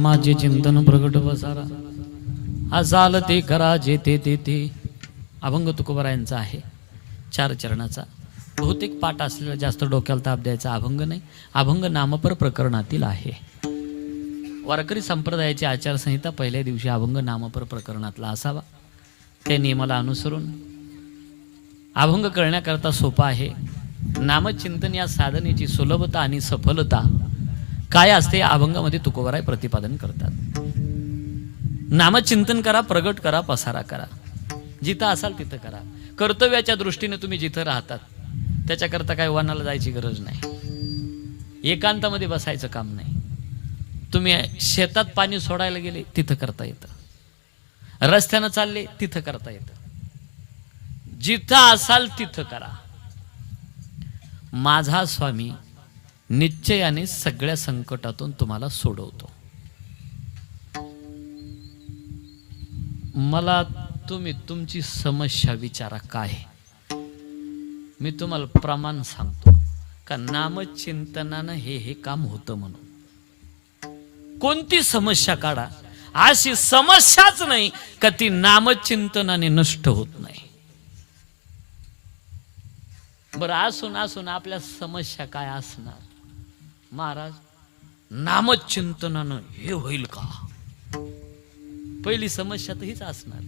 नामाचे चिंतन प्रगट बसारा असाल ते करा जे ते अभंग तुकोबरायांचा आहे 4 चरणाचा बहुतेक पाठ असलेला जास्त डोक्याला ताप द्यायचा अभंग नाही. अभंग नामपर प्रकरणातील आहे. वारकरी संप्रदायाची आचारसंहिता पहिल्या दिवशी अभंग नामपर प्रकरणातला असावा. त्या नियमाला अनुसरून अभंग करण्याकरता सोपा आहे. नामचिंतन या साधनेची सुलभता आणि सफलता काय असते या अभंगामध्ये तुकोबराय प्रतिपादन करतात. नामचिंतन करा, प्रगट करा, पसारा करा. जिथं असाल तिथं करा. कर्तव्याच्या दृष्टीने तुम्ही जिथं राहतात त्याच्याकरता काय वनाला जायची गरज नाही. एकांतामध्ये बसायचं काम नाही. तुम्ही शेतात पाणी सोडायला गेले तिथं करता येतं. रस्त्यानं चालले तिथं करता येतं. जिथं असाल तिथं करा. माझा स्वामी निश्चयाने सगळ्या संकटातून तुम्हाला सोडवतो. मला तुम्ही तुमची समस्या विचारा काय. मी तुम्हाला प्रमाण सांगतो का नामचिंतनानं हे काम होतं म्हणून. कोणती समस्या काढा, अशी समस्याच नाही का ती नामचिंतनाने नष्ट होत नाही. बरं असून आपल्या समस्या काय असणार महाराज. नामचिंतनानं हे होईल का. पहिली समस्या तर हीच असणार.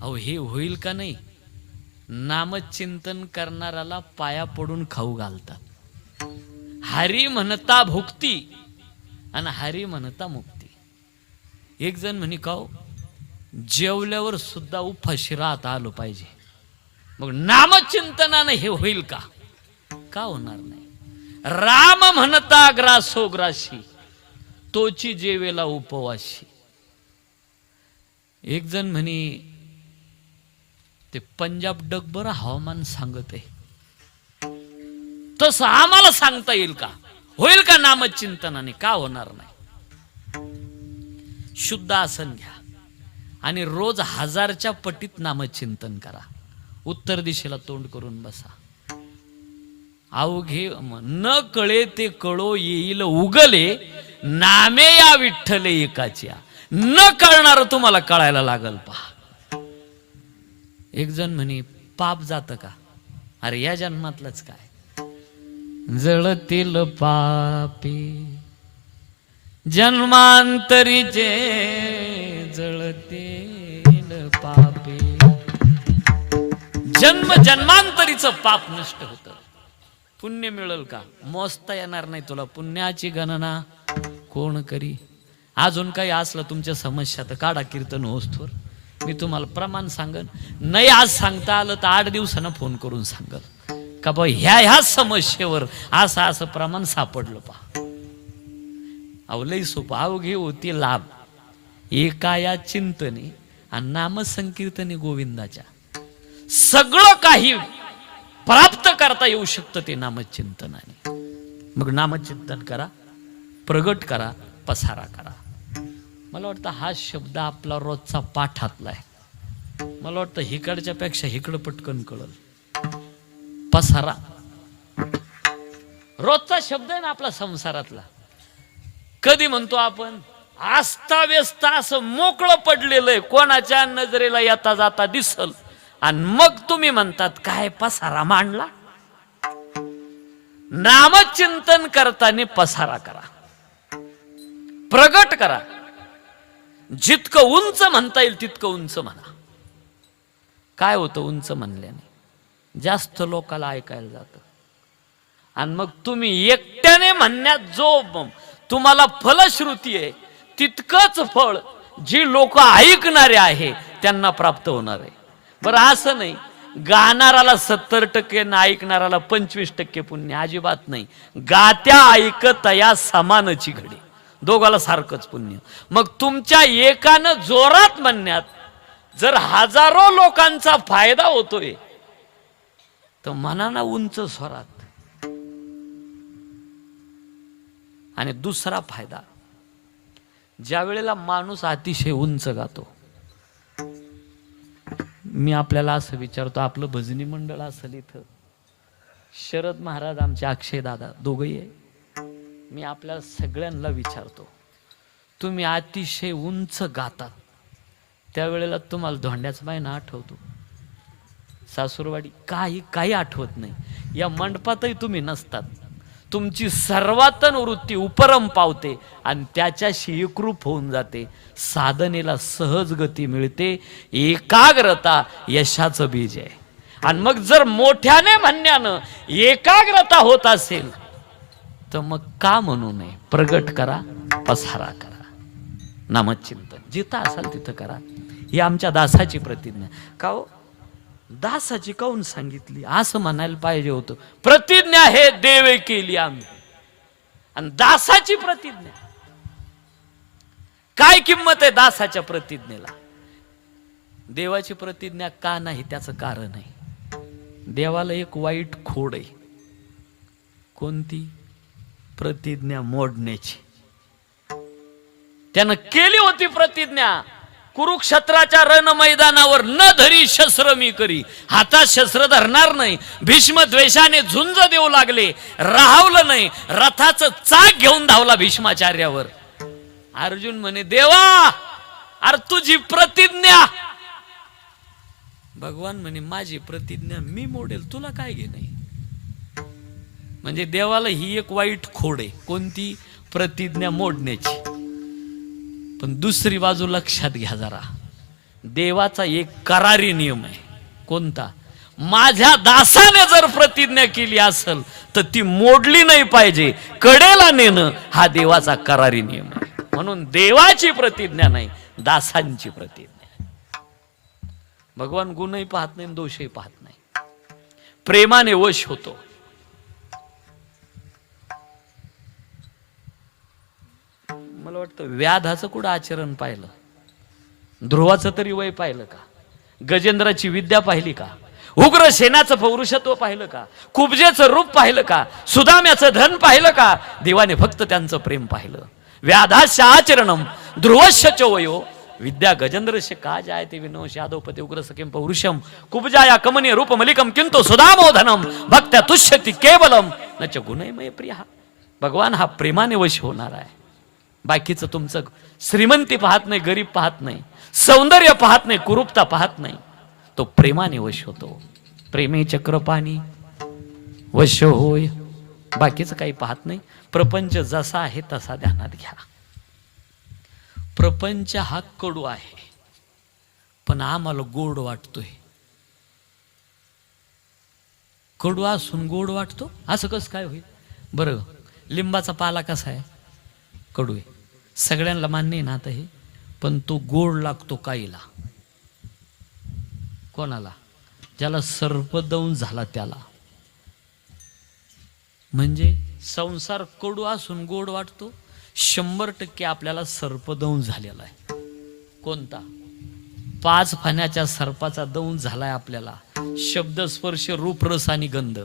अहो हे होईल का नाही. नामचिंतन करणाऱ्याला पाया पडून खाऊ घालतात. हरी म्हणता भुक्ती आणि हरी म्हणता मुक्ती. एक जण म्हणे काव जेवल्यावर सुद्धा उपाशी राहता आलो पाहिजे. मग नामचिंतनानं हे होईल का. का होणार नाही. राम म्हणता ग्रासो ग्राशी तोची जेवेला उपवाशी. एक जण म्हणे ते पंजाब डगभर हवामान सांगत आहे तसं आम्हाला सांगता येईल का. होईल का नामचिंतनाने. का होणार नाही. शुद्ध आसन घ्या आणि रोज 1000च्या पटीत नामचिंतन करा. उत्तर दिशेला तोंड करून बसा. अवघे न कळे ते कळो येईल उगले नामे या विठ्ठले एकाच्या. न कळणार तुम्हाला कळायला लागल पहा. एक जण म्हणे पाप जातं का. अरे या जन्मातलंच काय. जळतील पापी जन्मांतरीचे जळतील पापी. जन्मांतरीचं पाप नष्ट होतं. पुण्य मिळेल का. मोजता येणार नाही तुला. पुण्याची गणना कोण करी. अजून काही असलं तुमच्या समस्या तर काढा कीर्तन होस्तोवर. मी तुम्हाला प्रमाण सांगन. नाही आज सांगता आलं तर 8 दिवसानं फोन करून सांगल का बा ह्या समस्येवर असं प्रमाण सापडलं पहा. अवलई सोपं. अवघे होती लाभ एका या चिंतने आणि नामसंकीर्तने गोविंदाच्या. सगळं काही प्राप्त करता येऊ शकतं ते नामचिंतनाने. मग नामचिंतन करा, प्रगट करा, पसारा करा. मला वाटतं हा शब्द आपला रोजचा पाठातला आहे. मला वाटतं हिकडच्या पेक्षा हिकडं पटकन कळल. पसारा रोजचा शब्द आहे ना आपला संसारातला. कधी म्हणतो आपण आस्था व्यस्त असं मोकळं पडलेलं आहे. कोणाच्या नजरेला येता जाता दिसल आणि मग तुम्ही म्हणतात काय पसारा मांडला. नामचिंतन करताना पसारा करा, प्रगट करा. जितकं उंच म्हणता येईल तितकं उंच म्हणा. काय होतं उंच म्हणल्याने जास्त लोकाला ऐकायला जातं. आणि मग तुम्ही एकट्याने म्हणण्यात जो तुम्हाला फलश्रुती आहे तितकंच फळ जी लोक ऐकणारे आहे त्यांना प्राप्त होणार आहे. बरं असं नाही गाणाराला 70% ना ऐकणाराला 25% पुण्य. अजिबात नाही. गात्या ऐकतया समानची घडी. दोघाला सारखंच पुण्य. मग तुमच्या एकानं जोरात म्हणण्यात जर हजारो लोकांचा फायदा होतोय तर म्हणा ना उंच स्वरात. आणि दुसरा फायदा ज्या वेळेला माणूस अतिशय उंच गातो. मी आपल्याला असं विचारतो आपलं भजनी मंडळ असेल इथं शरद महाराज आमचे अक्षय दादा दोघंही आहे. मी आपल्याला सगळ्यांना विचारतो तुम्ही अतिशय उंच गातात, त्यावेळेला तुम्हाला धोंड्याचा बायना आठवतो. सासूरवाडी काही आठवत नाही. या मंडपातही तुम्ही नसतात. तुमची सर्वातन वृत्ती उपरम पावते आणि त्याच्याशी एकरूप होऊन जाते. साधनेला सहज गती मिळते. एकाग्रता यशाचं बीज आहे. आणि मग जर मोठ्याने म्हणण्यानं एकाग्रता होत असेल तर मग का म्हणू नये? प्रगट करा, पसारा करा, नामचिंतन जिथं असाल तिथं करा. ही आमच्या दासाची प्रतिज्ञा. का हो दासाची काऊन सांगितली? असं म्हणायला पाहिजे होतं. प्रतिज्ञा हे देवे केली आम्ही, आणि दासाची प्रतिज्ञा. काय किंमत आहे दासाच्या प्रतिज्ञेला? देवाची प्रतिज्ञा का नाही त्याचं कारण आहे. देवाला एक वाईट खोड आहे. कोणती? प्रतिज्ञा मोडण्याची. त्यानं केली होती प्रतिज्ञा, कुरुक्षेत्राच्या रण मैदानावर न धरी शस्त्र मी करी. हातात शस्त्र धरणार नाही. भीष्म द्वेषाने झुंज देऊ लागले, राहवलं नाही. रथाचं चाक घेऊन धावला भीष्माचार्यावर. अर्जुन म्हणे देवा अरे तुझी प्रतिज्ञा. भगवान म्हणे माझी प्रतिज्ञा मी मोडेल, तुला काय घे नाही. म्हणजे देवाला ही एक वाईट खोड आहे. कोणती? प्रतिज्ञा मोडण्याची. पण दुसरी बाजू लक्षात घ्या जरा. देवाचा एक करारी नियम आहे. कोणता? माझ्या दासाने जर प्रतिज्ञा केली असेल तर ती मोडली नाही पाहिजे, कडेला नेणं हा देवाचा करारी नियम आहे. म्हणून देवाची प्रतिज्ञा नाही, दासांची प्रतिज्ञा. भगवान गुणही पाहत नाही, दोषही पाहत नाही, प्रेमाने वश होतो. मला वाटतं व्याधाचं कुठं आचरण पाहिलं? ध्रुवाचं तरी वय पाहिलं का? गजेंद्राची विद्या पाहिली का? उग्रसेनाचं पौरुषत्व पाहिलं का? कुब्जेचं रूप पाहिलं का? सुदाम्याचं धन पाहिलं का? देवाने फक्त त्यांचं प्रेम पाहिलं. व्याधास्य आचरणम ध्रुवस्य च वयो विद्या गजेंद्रस्य का जायते विनोश यादवपते उग्रसखेम पौरुषम कुब्जाया कमनीय रूप मलिकम किंतु सुदामो धनम भक्त्या तुष्यति केवलम न च गुणमय प्रिया. भगवान हा प्रेमाने वश होणार आहे. बाकीचं तुमचं श्रीमंती पाहत नाही, गरीब पाहत नाही, सौंदर्य पाहत नाही, कुरूपता पाहत नाही. तो प्रेमाने वश होतो. प्रेमे चक्रपाणी वश होय. बाकीचं काही पाहत नाही. प्रपंच जसा आहे तसा ध्यानात घ्या. प्रपंच हा कडू आहे, पण आम्हाला गोड वाटतोय. कडू असून गोड वाटतो असं कसं काय होईल बरं? लिंबाचा पाला कसा आहे? कडू आहे. सगळ्यांना मान्य आहे ना आता हे, पण तो गोड लागतो काहीला. कोणाला? ज्याला सर्पदंश झाला त्याला. म्हणजे संसार कडू असून गोड वाटतो. 100% आपल्याला सर्पदंश झालेला आहे. कोणता? 5 फाण्याच्या सर्पाचा दंश झालाय आपल्याला. शब्द स्पर्श रूप रस आणि गंध.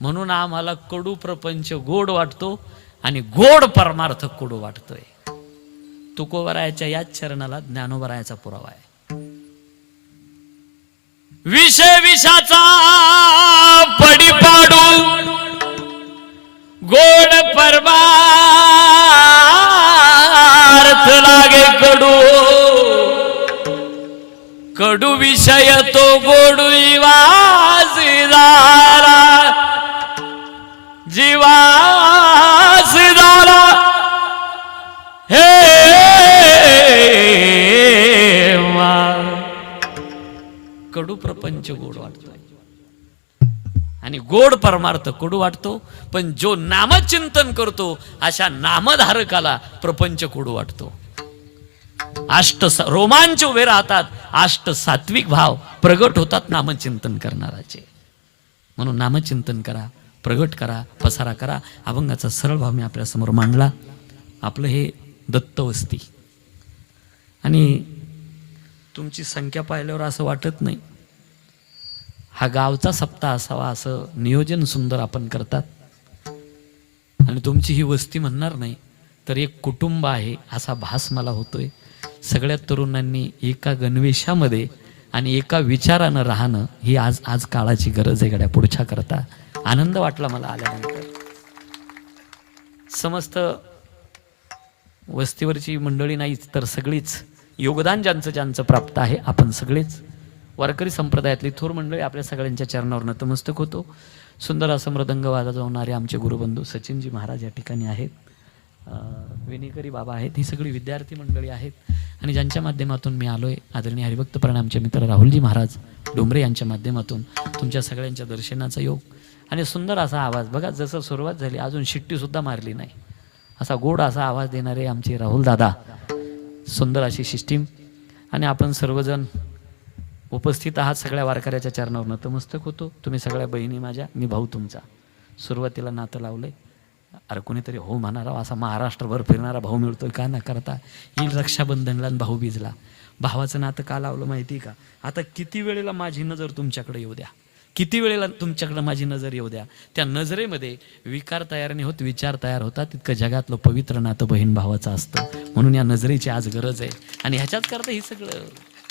म्हणून आम्हाला कडू प्रपंच गोड वाटतो आणि गोड परमार्थ कडू वाटतोय. तुकोबरायाच्या याच चरणाला ज्ञानोबरायाचा पुरावा आहे. विषय विषाचा पडी पाडू गोड परमार्थ लागे कडू. कडू विषय तो गोडू वासीदारा जीवासीदारा हे कडू प्रपंच गोड वाटतो आणि गोड परमार्थ कडू वाटतो. पण जो नामचिंतन करतो अशा नामधारकाला प्रपंच कडू वाटतो. रोमांच उभे राहतात. 8 सात्विक भाव प्रगट होतात नामचिंतन करणाराचे. म्हणून नामचिंतन करा, प्रगट करा, पसारा करा. अभंगाचा सरळ भाव मी आपल्या समोर मांडला. आपलं हे दत्तवस्ती आणि तुमची संख्या पाहिल्यावर असं वाटत नाही हा गावचा सप्ताह असावा असं नियोजन सुंदर आपण करतात. आणि तुमची ही वस्ती म्हणणार नाही तर एक कुटुंब आहे असा भास मला होतोय. सगळ्या तरुणांनी एका गणवेशामध्ये आणि एका विचारानं राहणं ही आज काळाची गरज आहे. गड्या पुढच्या करता आनंद वाटला मला आल्यानंतर. समस्त वस्तीवरची मंडळी नाहीच तर सगळीच योगदान ज्यांचं ज्यांचं प्राप्त आहे आपण सगळेच वारकरी संप्रदायातली थोर मंडळी आपल्या सगळ्यांच्या चरणावर नतमस्तक होतो. सुंदर असं मृदंग वाजवणारे आमचे गुरुबंधू सचिनजी महाराज या ठिकाणी आहेत, विनेकरी बाबा आहेत, ही सगळी विद्यार्थी मंडळी आहेत आणि ज्यांच्या माध्यमातून मी आलोय आदरणीय हरिभक्त प्रणामचे मित्र राहुलजी महाराज डोंबरे यांच्या माध्यमातून तुमच्या सगळ्यांच्या दर्शनाचा योग आणि सुंदर असा आवाज बघा. जसं सुरुवात झाली अजून शिट्टीसुद्धा मारली नाही, असा गोड असा आवाज देणारे आमचे राहुल दादा, सुंदर अशी सिस्टीम आणि आपण सर्वजण उपस्थित आहात. सगळ्या वारकऱ्याच्या चरणावर नतमस्तक होतो. तुम्ही सगळ्या बहिणी माझ्या, मी भाऊ तुमचा. सुरुवातीला नातं लावलंय, अरे कोणीतरी हो म्हणारा असा महाराष्ट्रभर फिरणारा भाऊ मिळतोय का न करता. येईल रक्षाबंधनला भाऊ बीजला. भावाचं नातं का लावलं माहिती का? आता किती वेळेला माझी नजर तुमच्याकडे येऊ द्या, किती वेळेला तुमच्याकडे माझी नजर येऊ द्या, त्या नजरेमध्ये विकार तयार नाही होत, विचार तयार होतात. तितकं जगातलं पवित्र नातं बहीण भावाचं असतं. म्हणून या नजरेची आज गरज आहे आणि ह्याच्याच करता ही सगळं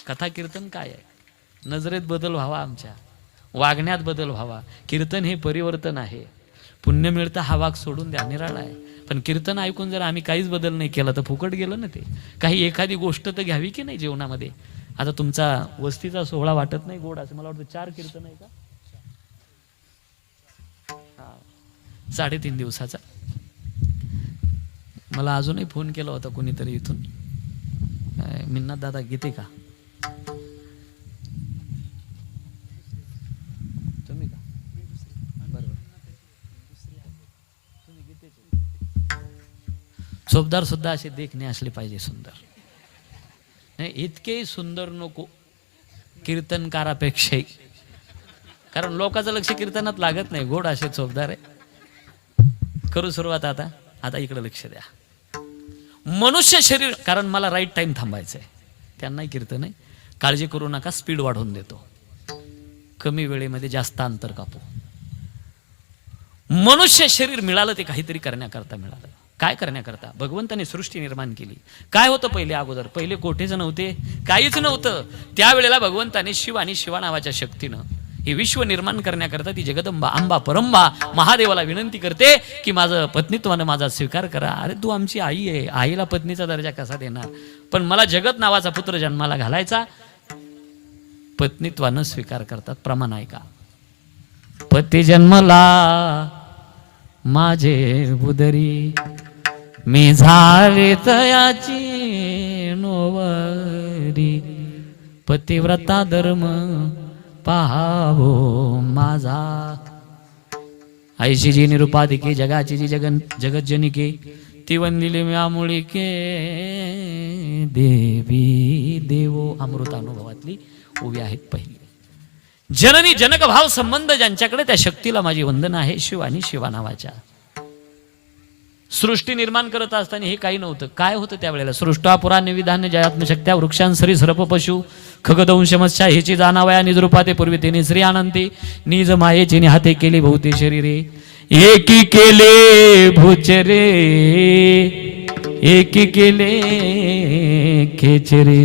कथा कीर्तन काय आहे. नजरेत बदल व्हावा, आमच्या वागण्यात बदल व्हावा. कीर्तन हे परिवर्तन आहे. पुण्य मिळतं हा वाग सोडून द्या, निराळा आहे. पण कीर्तन ऐकून जर आम्ही काहीच बदल नाही केला तर फुकट गेलं ना ते. काही एखादी गोष्ट तर घ्यावी की नाही जीवनामध्ये. आता तुमचा वस्तीचा सोहळा वाटत नाही गोड असं, मला वाटतं 4 कीर्तन आहे का, 3.5 दिवसाचा. मला अजूनही फोन केला होता कोणीतरी इथून, मिन्नात दादा गीते का तुम्ही का, बरोबर तुम्ही गीतेचे. चोपदार सुद्धा असे देखणे असले पाहिजे सुंदर. नाही इतके सुंदर नको कीर्तनकारापेक्षाही, कारण लोकांचं लक्ष कीर्तनात लागत नाही. गोड असे चोपदार आहे. करू सुरुवात आता. आता इकडे लक्ष द्या. मनुष्य शरीर, कारण मला राईट टाइम थांबायचं आहे. त्यांनाही कीर्तन आहे. काळजी करू नका, स्पीड वाढवून देतो. कमी वेळेमध्ये जास्त अंतर कापू. मनुष्य शरीर मिळालं ते काहीतरी करण्याकरता मिळालं. काय करण्याकरता? भगवंताने सृष्टी निर्माण केली. काय होतं पहिले अगोदर? पहिले कोठेच नव्हते, काहीच नव्हतं. त्यावेळेला भगवंताने शिव आणि शिवा नावाच्या शक्तीनं हे विश्व निर्माण करण्याकरता ती जगदंबा अंबा परंबा महादेवाला विनंती करते की माझं पत्नीत्वानं माझा स्वीकार करा. अरे तू आमची आई आहे, आईला पत्नीचा दर्जा कसा देणार? पण मला जगत नावाचा पुत्र जन्माला घालायचा, पत्नीत्वानं स्वीकार करतात. प्रमाण आहे का? पती जन्मला माझे बुदरी, मी झाले तयाची नोवरी, पतिव्रता धर्म पाहावो माझा. आईची जी निरुपाधिके, जगाची जी जगत जनिके, ती वंदिले म्यामुळी के देवी देवो. अमृत अनुभवातली उभी आहेत पहिली. जननी जनक भाव संबंध ज्यांच्याकडे, त्या शक्तीला माझी वंदना आहे. शिव आणि शिवा नावाच्या. सृष्टी निर्माण करत असताना हे काही नव्हतं. काय होतं त्यावेळेला? सृष्टा पुरा निविधान्य जयात्मशक्त्या वृक्षांसरी सर्प पशु खगदंश मत्स्या हेची जाणावया निजरूपाते पूर्वी तेने श्री आनंदी निज मायेची निहाते केली भोवती शरीरे, एकी केले भूचरे एकी केले खेचरे,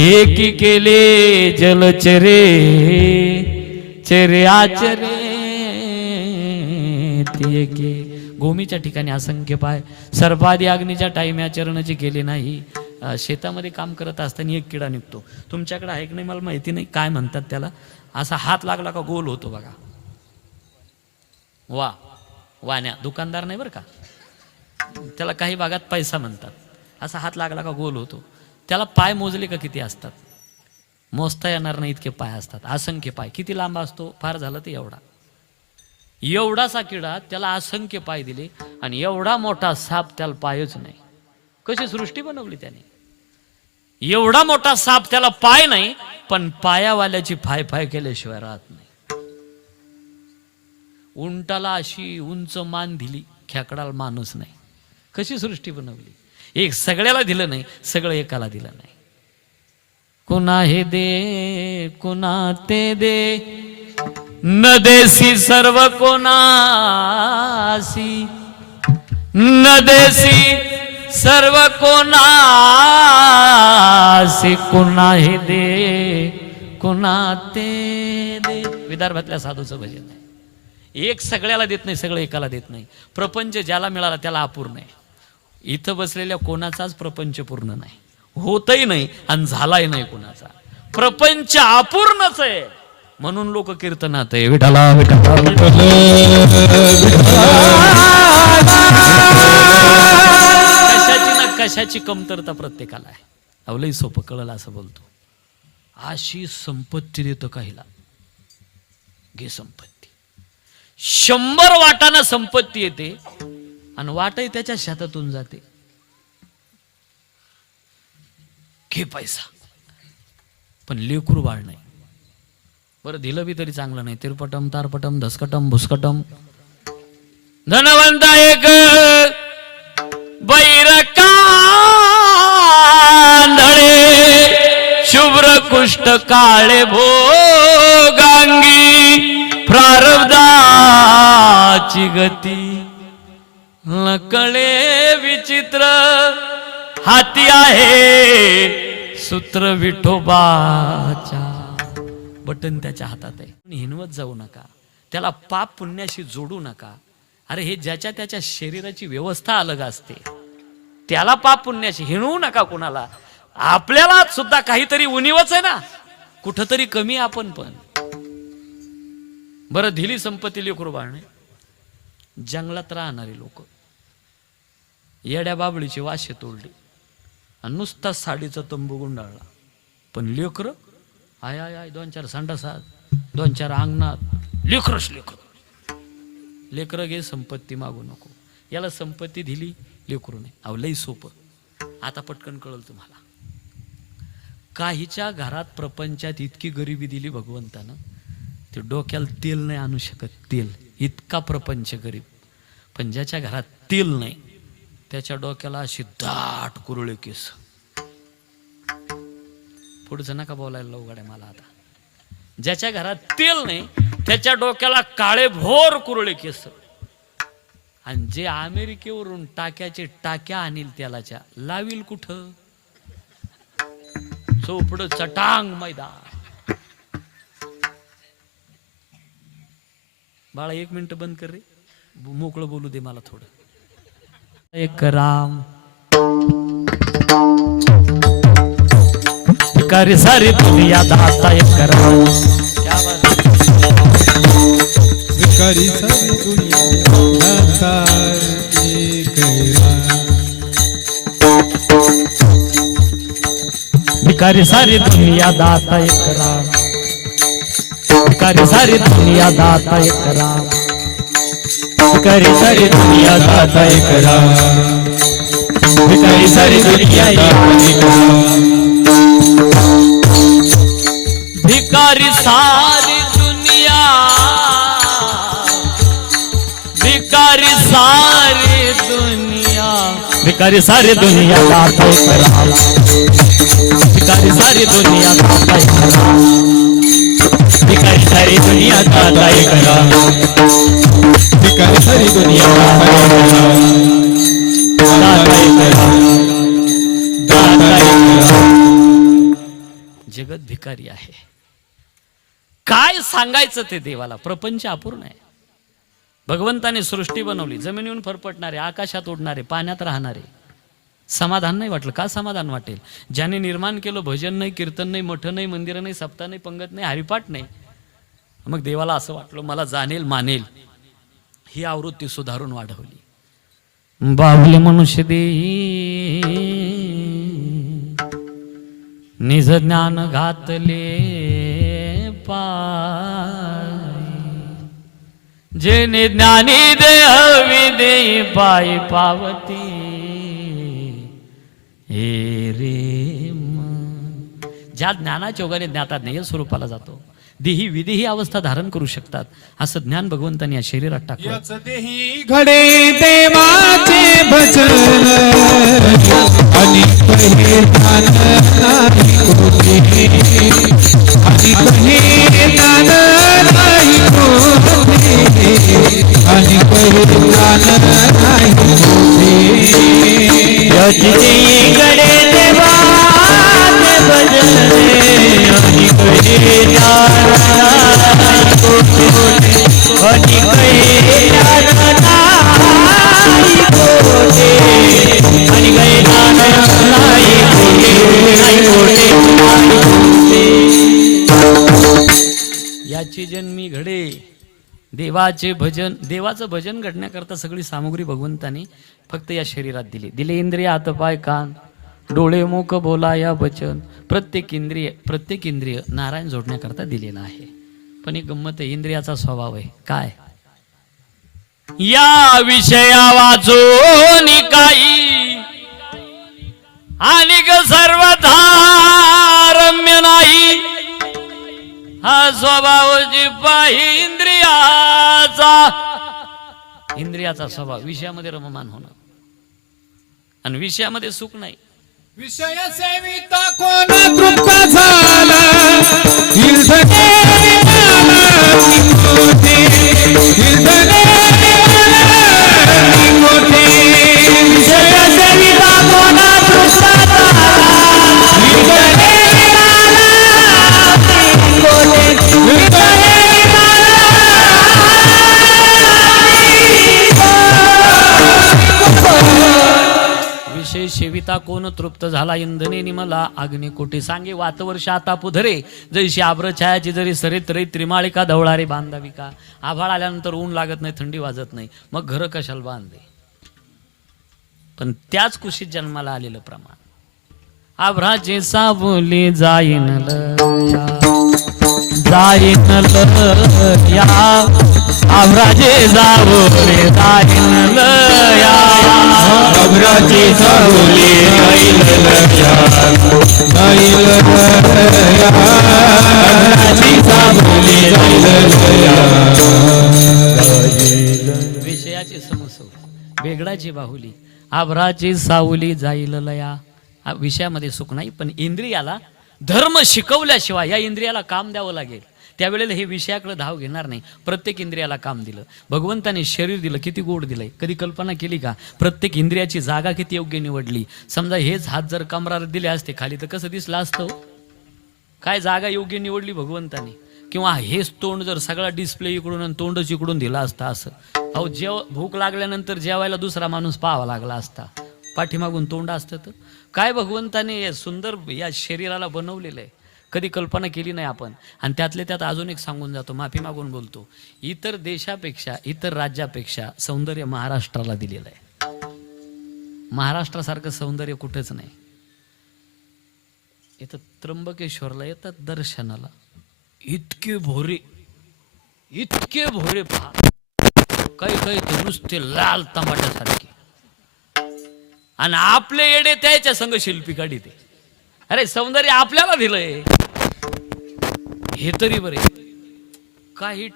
एकी केले जलचरे चरे आचरे ते एके. गोमीच्या ठिकाणी असंख्य पाय, सर्पादी अग्नीच्या टाइम्या चरणाची केली नाही. शेतामध्ये काम करत असताना एक किडा निघतो. तुमच्याकडे आहे की नाही मला माहिती नाही, काय म्हणतात त्याला, असा हात लागला का गोल होतो बघा. वाण्या, दुकानदार नाही बरं का, त्याला काही भागात पैसा म्हणतात. असा हात लागला का गोल होतो. त्याला पाय मोजले का किती असतात? मोजता येणार नाही इतके पाय असतात. असंख्य पाय. किती लांब असतो? फार झालं ते एवढा. एवढासा किडा, त्याला असंख्य पाय दिले आणि एवढा मोठा साप, त्याला पायच नाही. कशी सृष्टी बनवली त्याने? एवढा मोठा साप, त्याला पाय नाही, पण पायावाल्याची फाय फाय केल्याशिवाय राहत नाही. उंटाला अशी उंच मान दिली, खेकडाला मानच नाही. कशी सृष्टी बनवली? एक सगळ्याला दिलं नाही, सगळं एकाला दिलं नाही. कुणा हे दे कुणा ते दे, न देसी सर्व कोणासी, न देसी सर्व कोणासी, कुणा हे दे कुणा ते दे. विदर्भातल्या साधूचं भजन आहे. एक सगळ्याला देत नाही, सगळं एकाला देत नाही. प्रपंच ज्याला मिळाला त्याला अपूर्ण आहे. इथं बसलेल्या कोणाचाच प्रपंच पूर्ण नाही, होतही नाही आणि झालाही नाही कोणाचा. प्रपंच अपूर्णच आहे. म्हणून लोक कीर्तनात आहे विठ्ठला विठ्ठला कशाची ना कशाची कमतरता प्रत्येकाला आहे. अवलंही सोपं कळलं असं बोलतो. अशी संपत्ती देतं काहीला, घे संपत्ती. 100 वाटानं संपत्ती येते आणि वाटही त्याच्या शेतातून जाते. घे पैसा, पण लेकरू बाळ नाही. बरं दिलं बी तरी चांगलं नाही. तिरपटम तारपटम धसकटम भुसकटम. धनवंत एक बैर कांधळे शुभ्र कुष्ठ काळे भोगांगी प्रारब्धाची गती नकळे विचित्र हाती आहे सूत्र विठोबाच्या. बटन त्याच्या हातात आहे. हिनवत जाऊ नका, त्याला पाप पुण्याशी जोडू नका. अरे हे ज्याच्या त्याच्या शरीराची व्यवस्था अलग असते, त्याला पाप पुण्याशी हिणवू नका कुणाला. आपल्याला सुद्धा काहीतरी उणीवच आहे ना, कुठंतरी कमी आपण पण. बरं दिली संपत्ती लेकरू बाळणे. जंगलात राहणारे लोक येड्या बाबळीची वाशे तोडली आणि नुसता साडीचा तंबू गुंडाळला. पण लेकर आय आय आय 2-4 संडासात 2-4 अंगणात लेकरच लेकर. लेकर घे संपत्ती मागू नको. याला संपत्ती दिली लेकरू नाही. अवलंही सोपं. आता पटकन कळलं तुम्हाला. काहीच्या घरात प्रपंचात इतकी गरिबी दिली भगवंतानं, ते डोक्याला तेल नाही आणू शकत. तेल इतका प्रपंच गरीब. पण ज्याच्या घरात तेल नाही त्याच्या डोक्याला अशी दाट कुरळे केस. पुढचं नका बोलायला लवगड आहे मला आता. ज्याच्या घरात तेल नाही त्याच्या डोक्याला काळे भोर कुरळे केस. आणि जे अमेरिकेवरून टाक्याचे टाक्या आणील तेलाच्या लावील कुठं? चोपड चटांग मैदान. बाळा 1 मिनिट बंद कर रे, मोकळं बोलू दे मला थोडं. एक राम भिकारी सारी दुनिया दाता एक राम. क्या बात है. भिकारी सारी दुनिया दाता एक राम. भिकारी सारी दुनिया दाता एक राम. भिकारी सारी दुनिया दाता एक राम. भिकारी सारी दुनिया दाता एक राम. भिकारी सारी दुनिया दाता एक राम. भिकारी सारी दुनिया, भिकारी सारी दुनिया, भिकारी सारी दुनिया दाता एक राम. भिकारी सारी दुनिया दाता एक राम. भिकारी सारी दुनिया दाता एक राम. भिकारी सारी दुनिया दाता एक राम. दाता एक राम. दाता एक राम. जगत भिकारी आहे. काय सांगायचं ते देवाला. प्रपंच अपूर्ण आहे. भगवंताने सृष्टी बनवली, जमिनीवर फरफटणारे, आकाशात उडणारे, पाण्यात राहणारे. समाधान नाही वाटलं का? समाधान वाटेल. ज्याने निर्माण केलं, भजन नाही, कीर्तन नाही, मठ नाही, मंदिर नाही, सप्ताह नाही, पंगत नाही, हरिपाठ नाही. मग देवाला असं वाटलं मला जाणेल मानेल. ही आवृत्ती सुधारून वाढवली. बाहुले मनुष्य देई निज ज्ञान घातले पाय. जेने ज्ञानी देहवी देई पायी पावती हे रे. ज्या ज्ञानाच्या ओघाने ज्ञाता ज्ञेय स्वरूपाला जातो, देही विदेही अवस्था धारण करू शकतात. असं ज्ञान भगवंतांनी या शरीरात टाकलं. याच देही घडे देवाचे भजन आणि कहे ज्ञान नाही कोठे. आणि कहे ज्ञान नाही कोठे. आणि कहे ज्ञान नाही कोठे. याच देही घडे देवाचे भजन आणि कहे ज्ञान नाही कोठे. आणि कहे ज्ञान नाही कोठे. याची जन्मी घडे देवाचे भजन. देवाचं भजन घडण्याकरता सगळी सामुग्री भगवंताने फक्त या शरीरात दिले इंद्रिय हातपाय कान डोळे मुख बोला या वचन. प्रत्येक इंद्रिय नारायण जोडण्याकरता दिलेला आहे. पण एक गंमत आहे, इंद्रियाचा स्वभाव आहे काय, या विषया वाचून काही आणि सर्वथा रम्य नाही. हा स्वभाव जिपाही इंद्रियाचा स्वभाव विषयामध्ये रममान होणं आणि विषयामध्ये सुख नाही. विषय सेविता कोण तृप्त झाला विषय सेविता कोण तृप्त झाला इंधने निमला अग्नी कोटी सांगे वातवर्ष आता पुधरे जैशी आब्र छायाची जरी सरित रे त्रिमाळिका धवळारे बांधावी का. आभाळ आल्यानंतर ऊन लागत नाही, थंडी वाजत नाही, मग घर कशाला बांधले. पण त्याच कुशीत जन्माला आलेलं प्रमाण. आभ्राचे सावली जाईन या आभ्राचे जावले जाईन या अभ्राची सावली विषयाची समसो वेगळाची बाहुली. आभ्राची सावली जाईल लया. विषयामध्ये सुख नाही, पण इंद्रियाला धर्म शिकवल्याशिवाय या इंद्रियाला काम द्यावं लागेल. त्यावेळेला हे विषयाकडे धाव घेणार नाही. प्रत्येक इंद्रियाला काम दिलं भगवंताने. शरीर दिलं, किती गोड दिलंय. कधी कल्पना केली का प्रत्येक इंद्रियाची जागा किती योग्य निवडली. समजा हेच हात जर कमरात दिले असते खाली तर कसं दिसलं असतं. काय जागा योग्य निवडली भगवंताने. किंवा हेच तोंड जर सगळा डिस्प्ले इकडून आणि तोंडच इकडून दिला असता असं. अहो भूक लागल्यानंतर जेवायला दुसरा माणूस पाहावा लागला असता, पाठीमागून तोंड असतं तर काय. भगवंताने सुंदर या शरीराला बनवलेलं आहे, कधी कल्पना केली नाही आपण. आणि त्यातले त्यात अजून एक सांगून जातो, माफी मागून बोलतो. इतर देशापेक्षा इतर राज्यापेक्षा सौंदर्य महाराष्ट्राला दिलेलं आहे. महाराष्ट्रासारखं सौंदर्य कुठेच नाही. इथं त्र्यंबकेश्वरला येतात दर्शनाला, इतके भोरे पहा. काही तर नुसते लाल टमाट्यासारखे. आणि आपले येडे त्याच्या संग शिल्पी काढी ते. अरे सौंदर्य आपल्याला दिलंय हे तरी बरे. काही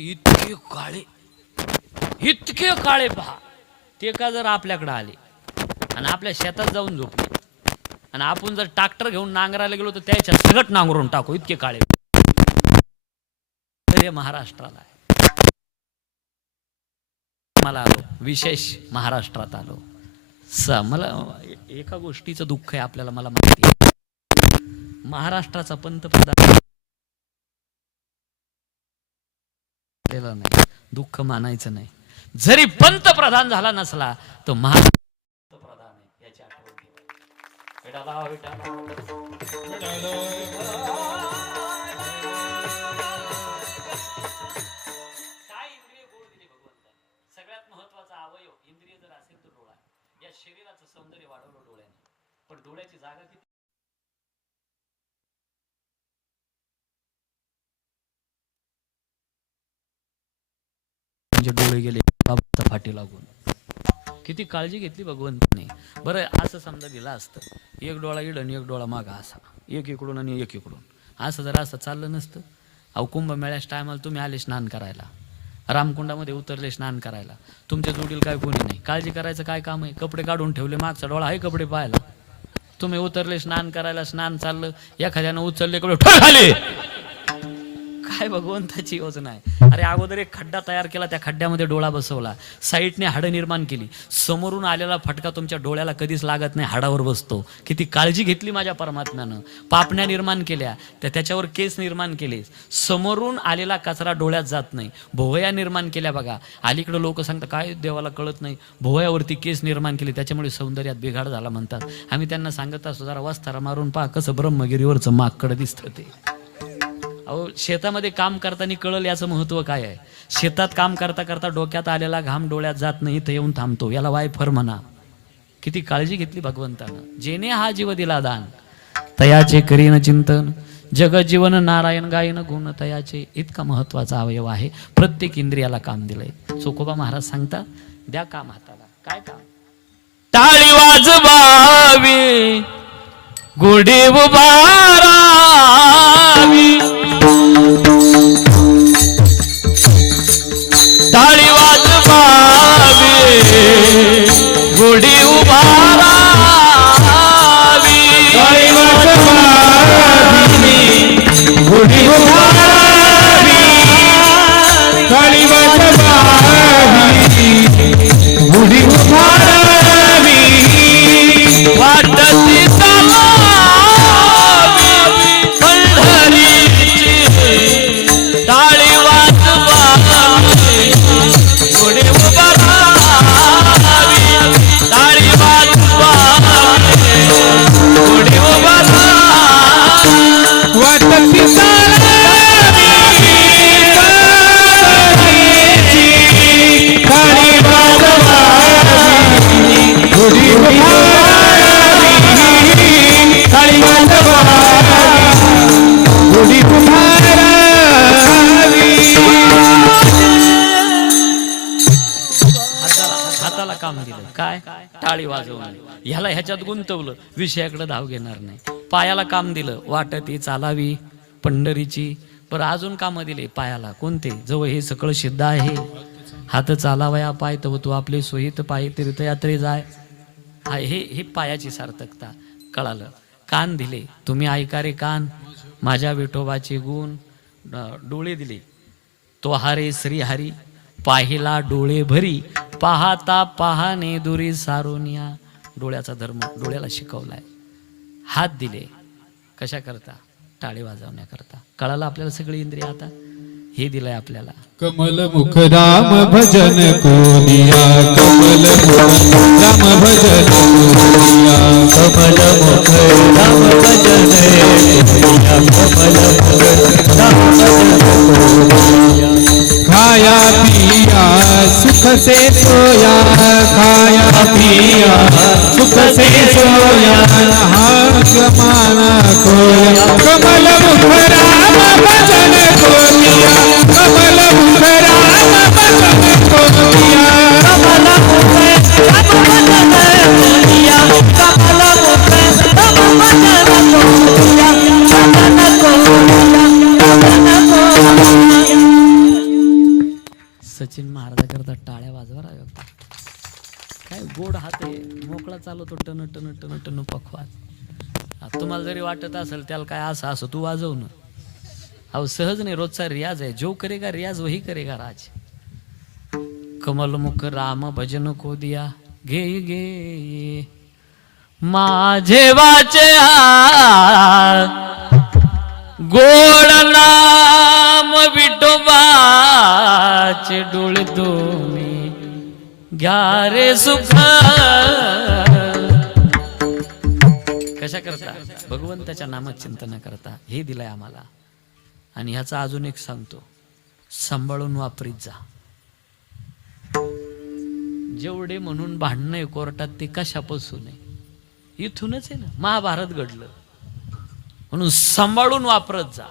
इतके काळे पहा. ते का जर आपल्याकडे आले आणि आपल्या शेतात जाऊन झोपले आणि आपण जर ट्रॅक्टर घेऊन नांगरायला गेलो तर त्याच्या सगळं नांगरून टाकू, इतके काळे. तर महाराष्ट्राला आहे. मला आलो विशेष महाराष्ट्रात आलो. मला एका गोष्टीचं दुःख आहे आपल्याला, मला माहिती आहे. महाराष्ट्राचा पंतप्रधान नाही, दुःख मानायचं नाही. जरी पंतप्रधान झाला नसला तर महाराष्ट्र पंतप्रधान आहे याची आठवण काय इंद्रिय गोड दिली भगवंताने. सगळ्यात महत्वाचा अवयव इंद्रिय जर असेल तर डोळा. या शरीराचं सौंदर्य वाढवलं डोळ्याने, पण डोळ्याची जागा किती. म्हणजे डोळे गेले बाबाचा फाटी लागून. किती काळजी घेतली भगवंताने. बरं असं समजा दिला असतं, एक डोळा इड आणि एक डोळा मागा असा, एक इकडून आणि एक इकडून, असं जर असं चाललं नसतं. अहो कुंभमेळ्याच्या टायमाला तुम्ही आले स्नान करायला, रामकुंडामध्ये उतरले स्नान करायला, तुमच्या जोडील काय कोणी नाही. काळजी करायचं काय काम आहे. कपडे काढून ठेवले, मागचा डोळा आहे कपडे पाहायला. तुम्ही उतरले स्नान करायला, स्नान चाललं, एखाद्यानं उचलले कपडे खाली. काय भगवंताची योजना आहे. अरे अगोदर एक खड्डा तयार केला, त्या खड्ड्यामध्ये डोळा बसवला, साईडने हाडं निर्माण केली. समोरून आलेला फटका तुमच्या डोळ्याला कधीच लागत नाही, हाडावर बसतो. किती काळजी घेतली माझ्या परमात्म्यानं. पापण्या निर्माण केल्या, त्याच्यावर केस निर्माण केले, समोरून आलेला कचरा डोळ्यात जात नाही. भोवया निर्माण केल्या बघा. अलीकडे लोक सांगतात काय देवाला कळत नाही, भोवयावरती केस निर्माण केले, त्याच्यामुळे सौंदर्यात बिघाड झाला म्हणतात. आम्ही त्यांना सांगत असतो जरा वस्तारा मारून पहा कसं ब्रह्मगिरीवरचं माकडं दिसतं ते. अहो शेतामध्ये काम करताना कळलं याचं महत्व काय आहे. शेतात काम करता करता डोक्यात आलेला घाम डोळ्यात जात नाही, इथं येऊन थांबतो. याला वायफर म्हणा. किती काळजी घेतली भगवंतानं. जेने हा जीव दिला दान, तयाचे करीन चिंतन. जगजीवन नारायण गायन गुण तयाचे. इतका महत्वाचा अवयव आहे. प्रत्येक इंद्रियाला काम दिलंय. चोखोबा महाराज सांगता, द्या काम हाताला. काय काम? टाळी वाजवावी, गुढी उभारावी. टाळी वाजवावी, गुढी उभारावी. टाळी वाजवावी, गुढी उभारावी. टाळी वाजवावी, गुढी उभारावी. वाटती चालावी पंढरीची, टाळी वाजवावी, गुढी उभारावी. टाळी वाजवावी, गुढी उभारावी. वाटती चालावी पंढरीची, टाळी वाजवावी, गुढी उभारावी. टाळी वाजवावी, गुढी उभारावी. हाताला काम दिलं. काय? टाळी वाजवणं. ह्याला ह्याच्यात गुंतवलं, विषयाकडे धाव घेणार नाही. पायाला काम दिलं, वाटती चालावी पंढरीची. बरं अजून काम दिले पायाला. कोणते? जवळ हे सकळ सिद्ध आहे. हात चालावया पाय तव तू आपले सोहित पायी तीर्थयात्रे जाय. हा हे पायाची सार्थकता. कळालं. कान दिले, तुम्ही ऐका रे कान माझ्या विठोबाचे गुण. डोळे दिले, तो हारे श्रीहरी पाहिला डोळे भरी. पाहता पाहणे दुरी सारोनिया. डोळ्याचा धर्म डोळ्याला शिकवलाय. हात दिले कशा करता? टाळी वाजवण्याकरता. कळालं आपल्याला सगळी इंद्रिय. आता हे दिलंय आपल्याला. कमल मुख राम भजन कोनिया. कमल मुख राम भजन कोनिया. कमल मुख राम भजन कोनिया. कमल मुख राम भजन कोनिया. खाया पिया सुख से सोया. खाया पिया सुख से सोया. हागमाना कोया. कमल मुख राम भजन कोनिया. कमल मुख राम भजन कोनिया. कमल मुख राम भजन कोनिया. कमल मुख राम भजन कोनिया. भजन कोनिया. सचिन महाराजाकरता टाळ्या वाजवा राव. काय गोड हात आहे. मोकळा चालवतो टन टन टन टन पखवाज. तुम्हाला जरी वाटत असेल त्याला काय असं असं तू वाजव ना. अहो सहज नाही, रोजचा रियाज आहे. जो करेगा रियाज वही करेगा राज. कमल मुख राम भजन को दिया. घे घे माझे वाचे गोड नाम विठोबाचे डोळे तुम्ही घ्या रे सुख. कशा करता? भगवंताच्या नामात चिंतन करता. हे दिलंय आम्हाला. आणि ह्याचा अजून एक सांगतो, सांभाळून वापरीत जा. जेवढे म्हणून भांडणं आहे कोर्टात ते कशापासून आहे? इथूनच आहे ना. महाभारत घडलं म्हणून सांभाळून वापरत जा.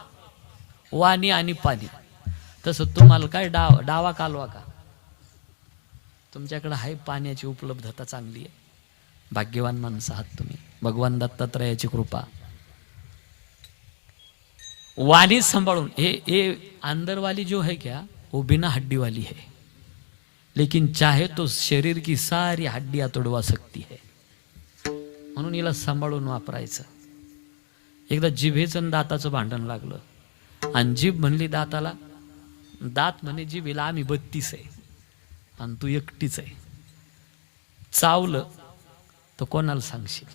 वाणी आणि पाणी. तसं तुम्हाला काय डावा कालवा का? तुमच्याकडे आहे पाण्याची उपलब्धता चांगली आहे. भाग्यवान माणसं आहात तुम्ही. भगवान दत्तात्रयाची कृपा. वाणी संभाळून. ये अंदर वाली जो है क्या, वो बिना हड्डी वाली है, लेकिन चाहे तो शरीर की सारी हड्डियां तोडवा सकती है. म्हणून हिला सांभाळून वापरायचं. एकदा जिभेचं आणि दाताचं भांडण लागलं. आणि जीभ म्हणली दाताला, दात म्हणे जिभेला आम्ही 32 आहे आणि तू एकटीच आहे. चावलं तर कोणाला सांगशील?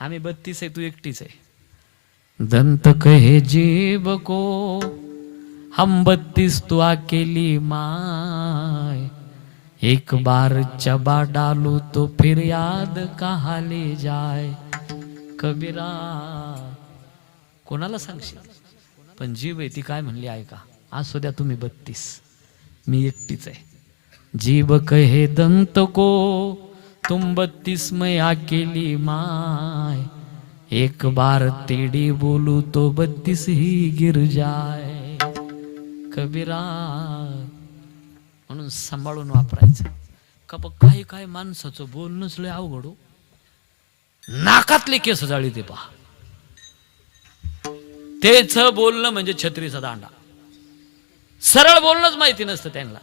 आम्ही 32 आहे, तू एकटीच आहे. दंत कहे जीभ को हम 32 तू अकेली माय. एक बार चबा डालू तो फिर याद कहाँ ले जाए. कबीरा कोणाला सांगशील? पण जीव आहे ती काय म्हणली ऐका. असू द्या तुम्ही 32, मी एकटीच आहे. जीव कहे दंत को तुम 32 में अकेली माय, एक बार तेड़ी बोलू तो 32 ही गिर जाए. कबीरा म्हणून सांभाळून वापरायचं का. बघ काही काय माणसाचं बोलणंच लय अवघड हो. नाकातले केस जाळी ते पहा. तेच बोलणं म्हणजे छत्रीचा दांडा. सरळ बोलणंच माहिती नसतं त्यांना.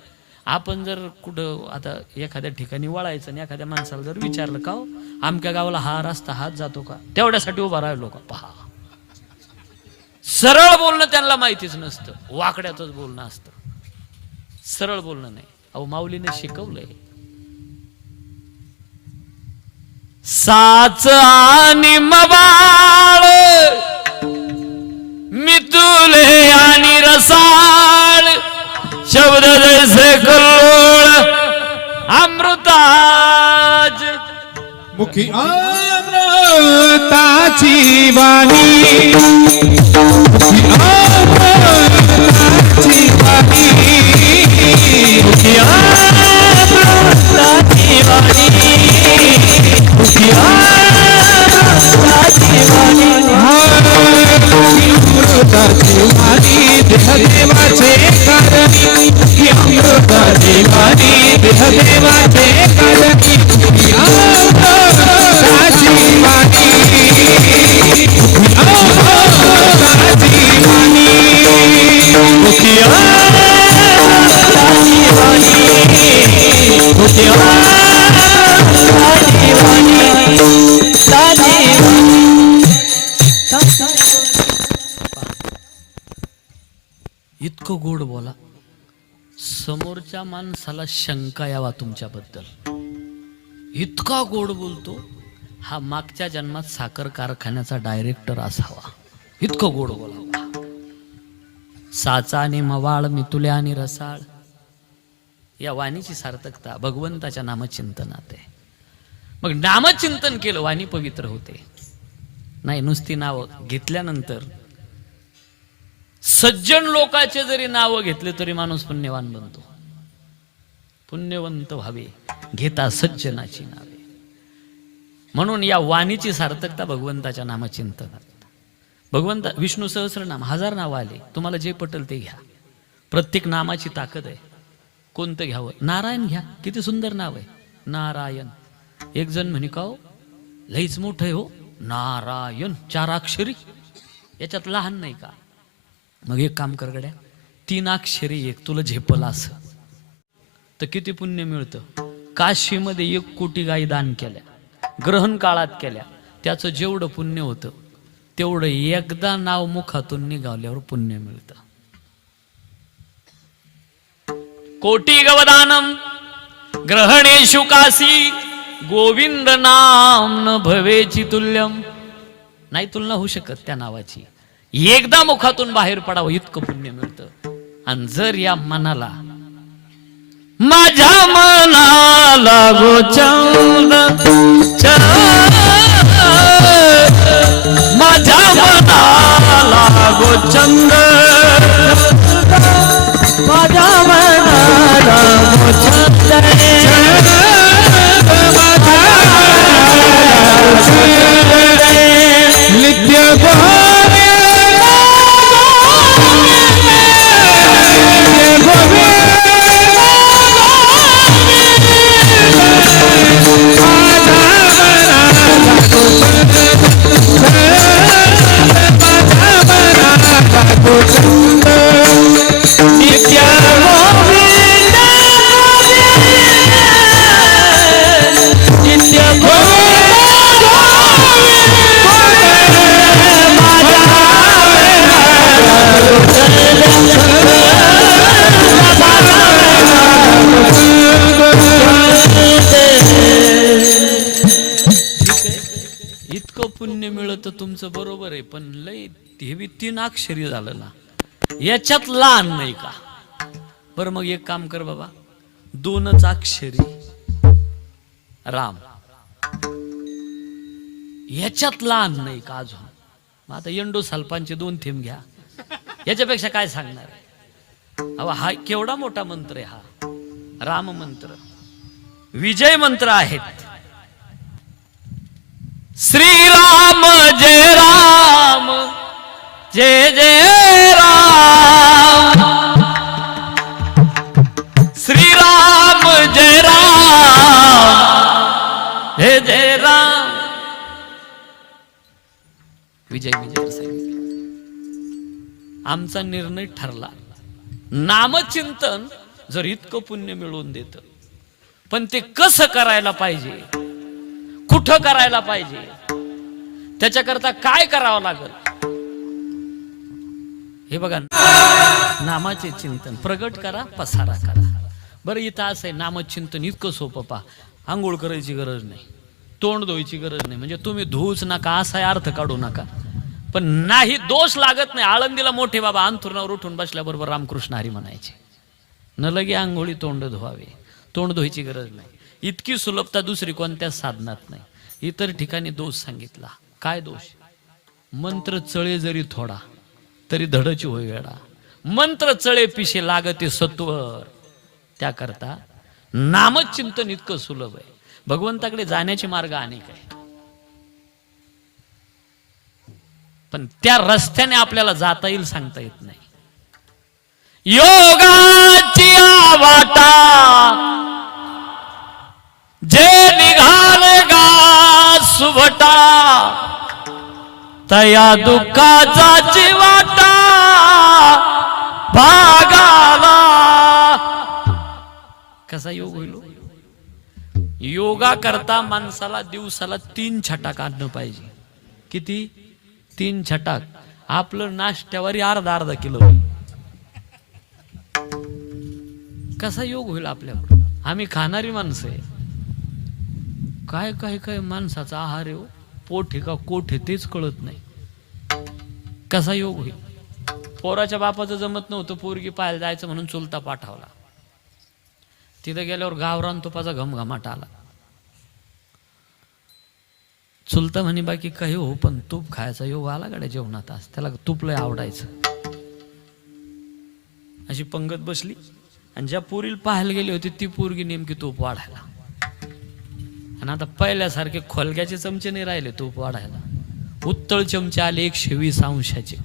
आपण जर कुठं आता एखाद्या ठिकाणी वळायचं आणि एखाद्या माणसाला जर विचारलं का हो, आमच्या गावाला हा रस्ता हात जातो का, तेवढ्यासाठी उभा राहिलो का पहा. सरळ बोलणं त्यांना माहितीच नसतं, वाकड्यातच बोलणं असतं, सरळ बोलणं नाही. अहो माऊलीने शिकवलंय. साच आणि मवाळ मितुले आणि रसाळ, शब्द जैसे कल्लोळ अमृताज. मुखी अमृताची वाणी, मुखी अमृताची वाणी, मुखी अमृताची वाणी, मुखी अमृताची वाणी, अमृताची वाणी देहदेवाचे कारणी, अमृताची वाणी देहदेवाचे कारणी, अमृताची वाणी, अमृताची वाणी, मुखी अमृताची वाणी, मुखी अमृताची वाणी, ताजी इतकं गोड बोला, समोरच्या माणसाला शंका यावा तुमच्याबद्दल. इतका गोड बोलतो, हा मागच्या जन्मात साखर कारखान्याचा डायरेक्टर असावा. इतकं गोड बोलावा. साचा आणि मवाळ मितुल्या आणि रसाळ, या वाणीची सार्थकता भगवंताच्या नामचिंतनात आहे. मग नामचिंतन केलं वाणी पवित्र होते. नाही नुसती नाव घेतल्यानंतर सज्जन लोकांचे जरी नाव घेतले तरी माणूस पुण्यवान बनतो. पुण्यवंत व्हावे घेता सज्जनाची नावे. म्हणून या वाणीची सार्थकता भगवंताच्या नामचिंतनात. भगवंता विष्णू सहस्रनाम 1000 नाव आले, तुम्हाला जे पटेल ते घ्या. प्रत्येक नामाची ताकद आहे. कोणतं घ्यावं? नारायण घ्या, किती सुंदर नाव आहे नारायण. एक जण म्हणे का हो लईच मोठं आहे हो नारायण, 4 अक्षरी, याच्यात लहान नाही का? मग एक काम कर गड्या, 3 अक्षरी एक तुला झेपल असं तर किती पुण्य मिळतं. काशीमध्ये 1 कोटी गायी दान केल्या, ग्रहण काळात केल्या, त्याचं जेवढं पुण्य होतं तेवढं एकदा नाव मुखातून निघाल्यावर पुण्य मिळतं. कोटी गवदानम ग्रहणेषु काशी, गोविंद नाम न भवेची तुल्यम. नाही तुलना होऊ शकत त्या नावाची. एकदा मुखातून बाहेर पडावं इतकं पुण्य मिळतं. आणि जर या मनाला, माझ्या मनाला गोचंद, माझ्या मनाला गोचंद, माझ्या मनाला गोचंद, नित्य पुण्य मिळतं तुमचं बरोबर आहे, पण लय हे 3 अक्षरी झालं ना, याच्यात लहान नाही का? बरं मग एक काम कर बाबा, 2च अक्षरी राम, याच्यात लहान नाही का अजून? मग आता एंडो साल्पांचे 2 थेंब घ्या, याच्यापेक्षा काय सांगणार आहे? अहो हा केवढा मोठा मंत्र आहे हा राम मंत्र, विजय मंत्र आहेत. श्रीराम जय राम जय जय राम, श्रीराम जय राम जय जय राम. विजय विजय सांगितलं. आमचा निर्णय ठरला. नामचिंतन जर इतकं पुण्य मिळवून देत, पण ते कसं करायला पाहिजे, कुठं करायला पाहिजे, त्याच्याकरता काय करावं लागल, हे बघा. नामाचे चिंतन प्रगट करा, पसारा करा. बरं इथं असं आहे, नामचिंतन इतकं सोपं. पा आंघोळ करायची गरज नाही, तोंड धुवायची गरज नाही, म्हणजे तुम्ही धुवूच नका असा अर्थ काढू नका. पण नाही दोष लागत नाही. आळंदीला मोठे बाबा अंथरुणावर उठून बसल्याबरोबर रामकृष्ण हरी म्हणायचे, न लगे आंघोळी तोंड धुवावे. तोंड धुवायची गरज नाही. इतकी सुलभता दुसरी कोणत्याच साधनात नाही. इतर ठिकाणी दोष सांगितला. काय दोष? मंत्र चळे जरी थोडा तरी धडची होय वेळा. मंत्र चळे पिशे लागते सत्वर. त्याकरता नामचिंतन इतकं सुलभ आहे. भगवंताकडे जाण्याचे मार्ग अनेक आहे, पण त्या रस्त्याने आपल्याला जाता येईल सांगता येत नाही. योगाची वाटा जे निघाले गा सुभटा, तया दुःखाचा चिवाटा भागाला. कसा योग होईल? योगा करता माणसाला दिवसाला 3 छटाक आणणं पाहिजे. किती? 3 छटाक. आपलं नाश्त्यावरी अर्धा किलो होईल. कसा योग होईल आपल्याकडून? आम्ही खाणारी माणसं आहे. काय काय काय माणसाचा आहार आहे, पोट आहे का कोठ आहे तेच कळत नाही. कसा योग होईल? पोराच्या बापाचं जमत नव्हतं, पोरगी पाहायला जायचं म्हणून चुलता पाठवला. तिथं गेल्यावर गावरान तुपाचा घमघमाट आला. चुलता म्हणे बाकी काही हो, पण तूप खायचा योग आला गाड्या जेवणात. आज त्याला तूप लय आवडायचं. अशी पंगत बसली आणि ज्या पोरीला पाहायला गेली होती ती पोरगी नेमकी तूप वाढायला. आणि आता पहिल्यासारखे खोलग्याचे चमचे नाही राहिले तूप वाढायला. उत्तळ चमचे आले 120 अंशाचे.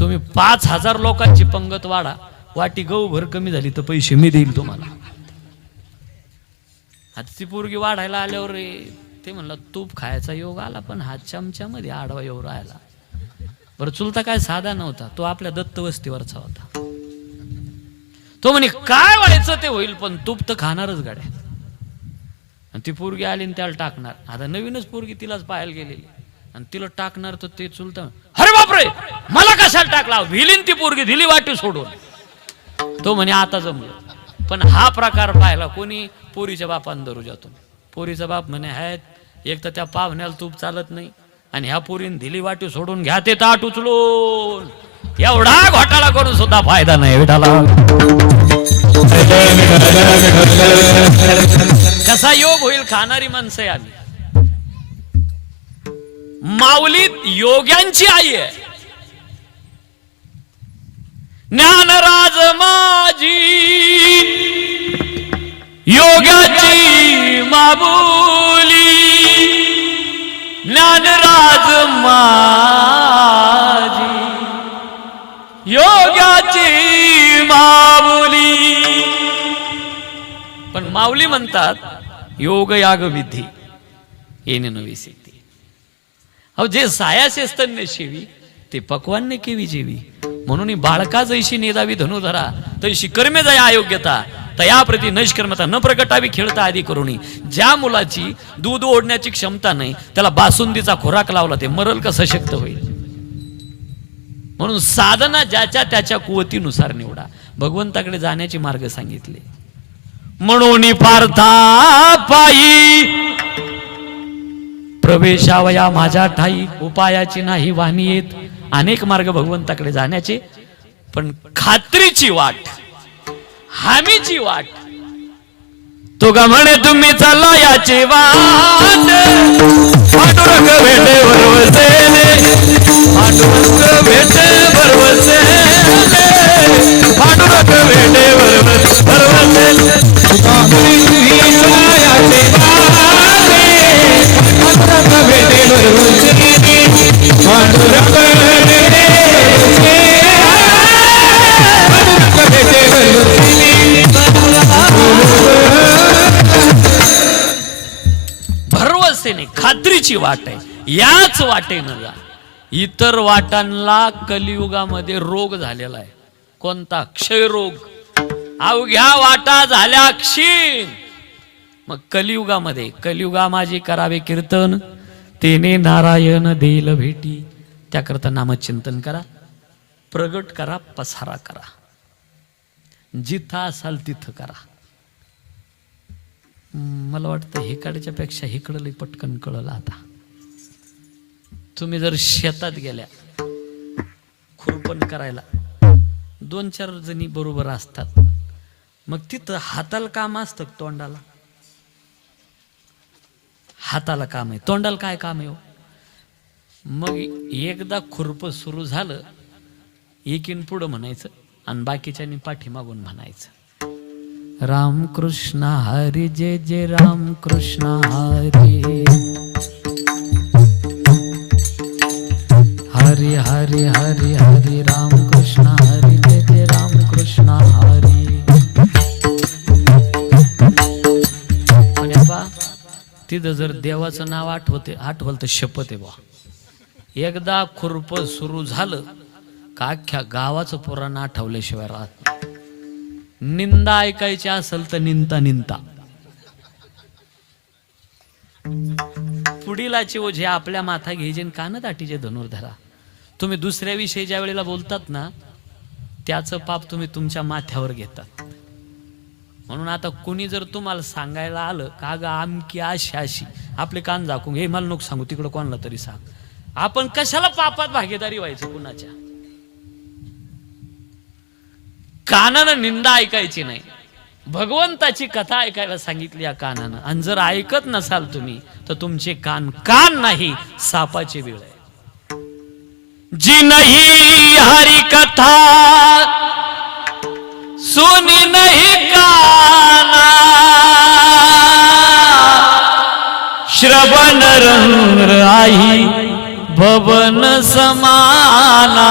तुम्ही 5000 लोकांची पंगत वाढा, वाटी गहू भर कमी झाली तर पैसे मी देईल तुम्हाला. आता ती पोरगी वाढायला आल्यावर ते म्हणलं तूप खायचा योग आला, पण हा चमच्यामध्ये आडवा योग राहिला. बरं चुलता काय साधा नव्हता, तो आपल्या दत्त वस्तीवरचा होता. तो म्हणे काय व्हायचं ते होईल, पण तूप तर खाणारच गाड्या. आणि ती पोरगी आली आणि त्याला टाकणार. आता नवीनच पोरगी तिलाच पाहायला गेलेली आणि तिला टाकणार, तर ते चुलता अरे बापरे मला कशाला टाकला, भिलीन ती पोरगी, दिली वाटी सोडून. तो म्हणे आता जमलं. पण हा प्रकार पाहिला कोणी? पोरीच्या बापान दरुजातून. पोरीचा बाप म्हणे आहेत, एक तर त्या पाहुण्याला तूप चालत नाही आणि ह्या पोरीने दिली वाटी सोडून घ्या ते ताट उचलून. एवढा घोटाळा करून सुद्धा फायदा नाही. विठाला कसा योग होईल? खाणारी माणसं आहे आम्ही. माऊलीत योग्यांची आई आहे. ज्ञानराज माझी योगाची माऊली, ज्ञानराज माझी योगाची माऊली. पण माऊली म्हणतात योग याग विधी येणे नवी सिद्धी. अहो जे सायासे स्तन्य शेवी ते पक्वान्य केवी जेवी. म्हणून बाळका जैशी नेदावी धनुधरा तैशी कर्मे जया अयोग्यता, तयाप्रती नैष्कर्मता न प्रगटावी खेळता आदी करुणी. ज्या मुलाची दूध ओढण्याची क्षमता नाही त्याला बासुंदीचा खोराक लावला ते मरल का सशक्त होईल. म्हणून साधना ज्याच्या त्याच्या कुवतीनुसार निवडा. भगवंताकडे जाण्याचे मार्ग सांगितले. म्हणून पार्था पायी प्रवेशावया माझ्या ठाई, उपायाची नाही वाणी येत. अनेक मार्ग भगवंताकडे जाण्याचे, पण खात्रीची वाट, हामीची वाट. तो का म्हणे तुम्ही चालला याची वाट, पांडुरंग भेटे भरवसे, पांडुरंग भेटे भरवसे. पांडुरंग वेडेवर परवते तुकामुळे विचाराचे वारे पांडुरंग वेडेवर पांडुरंग भरवसेने खात्रीची वाट आहे, याच वाटेनं जा. इतर वाटांना कलियुगामध्ये रोग झालेला आहे. कोणता? क्षयरोग. अवघ्या वाटा झाल्या क्षीण. मग कलियुगा माझी करावे कीर्तन, तेने नारायण देईल भेटी. त्याकरता नामचिंतन करा, प्रगट करा, पसारा करा, जिथं असाल तिथं करा. मला वाटतं हेकडच्या पेक्षा हेकडं लई पटकन कळलं. आता तुम्ही जर शेतात गेल्या खुरपण करायला, 2-4 जणी बरोबर असतात, मग तिथं हाताला काम असतं, तोंडाला काम आहे, तोंडाला काय काम आहे हो? मग एकदा खुरप सुरू झालं, एकीन पुढं म्हणायचं आणि बाकीच्यानी पाठीमागून म्हणायचं, रामकृष्ण हरी जय जय रामकृष्ण हरी, हरी हरी हरी हरी रामकृष्ण हरी जय जय रामकृष्ण हरी. पण बा तिथं जर देवाचं नाव आठवल तर शपथ आहे बा, एकदा खुरप सुरू झालं का अख्ख्या गावाचं पुराण आठवल्याशिवाय राहत नाही. निंदा ऐकायची असेल तर निंता पुढीलाचे ओझे आपल्या माथा घ्यायचे, कान दाटीचे धनुर्धरा. तुम्ही दुसऱ्याविषयी ज्या वेळेला बोलतात ना, त्याचं पाप तुम्ही तुमच्या माथ्यावर घेतात. म्हणून आता कुणी जर तुम्हाला सांगायला आलं का ग आमकी अशी, आपले कान झाकून हे मला नको सांगू, तिकडं कोणाला तरी सांग. आपण कशाला पापात भागीदारी व्हायचं कुणाच्या? कानानं निंदा ऐकायची नाही, भगवंताची कथा ऐकायला सांगितली या कानानं. आणि जर ऐकत नसाल तुम्ही तर तुमचे कान नाही, सापाची वेळ आहे. जी नाही हरी कथा सुनी नहीं काना, श्रवण रंग आई भवन समाना.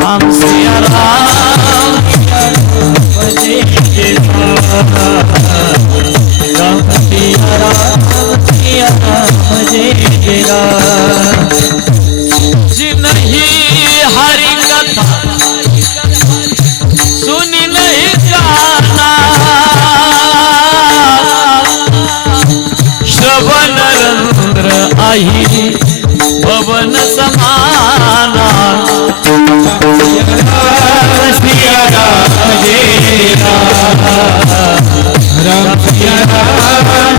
राम सिया राम भजे राम सिया राम भजे राम. जी नहीं हरि कथा सुनी नहीं गाना, श्रवण रंध्र आई भवन समाना. सिया राम जय राम राम सिया राम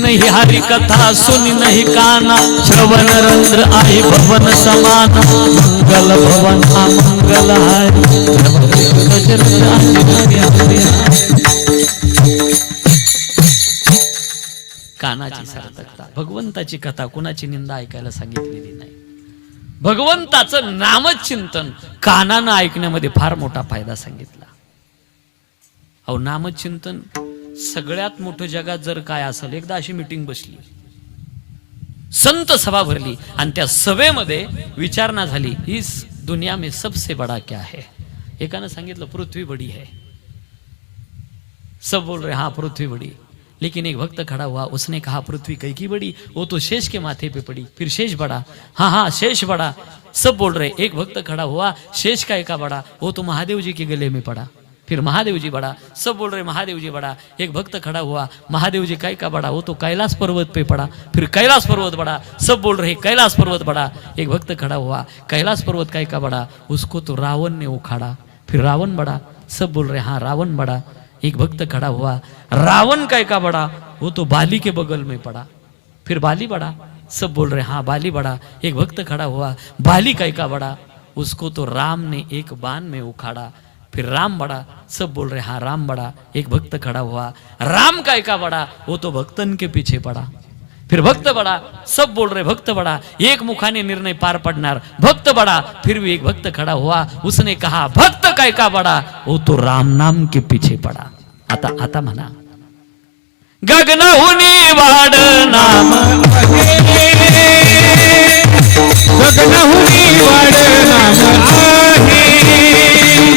नहीं हरि कथा सुनी नहीं काना, श्रवण रंध्र आई भवन समान. मंगल भवन मंगल कानाची सार्थकता. भगवंताची कथा कुणाची निंदा ऐकायला सांगितलेली नाही. भगवंताचं नामचिंतन कानानं ऐकण्यामध्ये फार मोठा फायदा सांगितला. अहो नामचिंतन सगळ्यात मोठं जगात जर काय असेल, एकदा अशी मीटिंग बसली, संत सभा भरली आणि त्या सभेमध्ये विचारणा झाली, इस दुनिया में सबसे बड़ा क्या है? एकानं सांगितलं पृथ्वी बड़ी है. सब बोल रहे हाँ पृथ्वी बड़ी. लेकिन एक भक्त खड़ा हुआ, उसने कहा पृथ्वी कई की बड़ी? वो तो शेष के माथे पे पड़ी. फिर शेष बड़ा. हाँ हाँ शेष बड़ा. सब बोल रहे. एक भक्त खड़ा हुआ, शेष का एका बड़ा, वो तो महादेव जी के गले में पड़ा. फिर महादेव जी बड़ा. सब बोल रहे महादेव जी बड़ा. एक भक्त खड़ा हुआ, महादेव जी का बड़ा, वो तो कैलाश पर्वत पे पड़ा. फिर कैलाश पर्वत बड़ा. सब बोल रहे कैलाश पर्वत बड़ा. एक भक्त खड़ा हुआ, कैलाश पर्वत का बड़ा, उसको तो रावण ने उखाड़ा. फिर रावण बड़ा. सब बोल रहे हाँ रावण बड़ा. एक भक्त खड़ा हुआ, रावण का बड़ा, वो तो बाली के बगल में पड़ा. फिर बाली बड़ा. सब बोल रहे हाँ बाली बड़ा. एक भक्त खड़ा हुआ, बाली का बड़ा, उसको तो राम ने एक बाण में उखाड़ा. फिर राम बड़ा. सब बोल रहे हाँ राम बड़ा. एक भक्त खड़ा हुआ, राम का बड़ा, वो तो भक्तन के पीछे पड़ा. फिर भक्त बड़ा, सब बोल रहे भक्त बड़ा, एक मुखाने निर्णय पार पड़णार, भक्त बड़ा, फिर भी एक भक्त खड़ा हुआ, उसने कहा भक्त काय का बड़ा, वो तो राम नाम के पीछे पड़ा. आता आता म्हणा, गगनहुनी वाढ नाम गगनहुनी वाढ नाम आहे,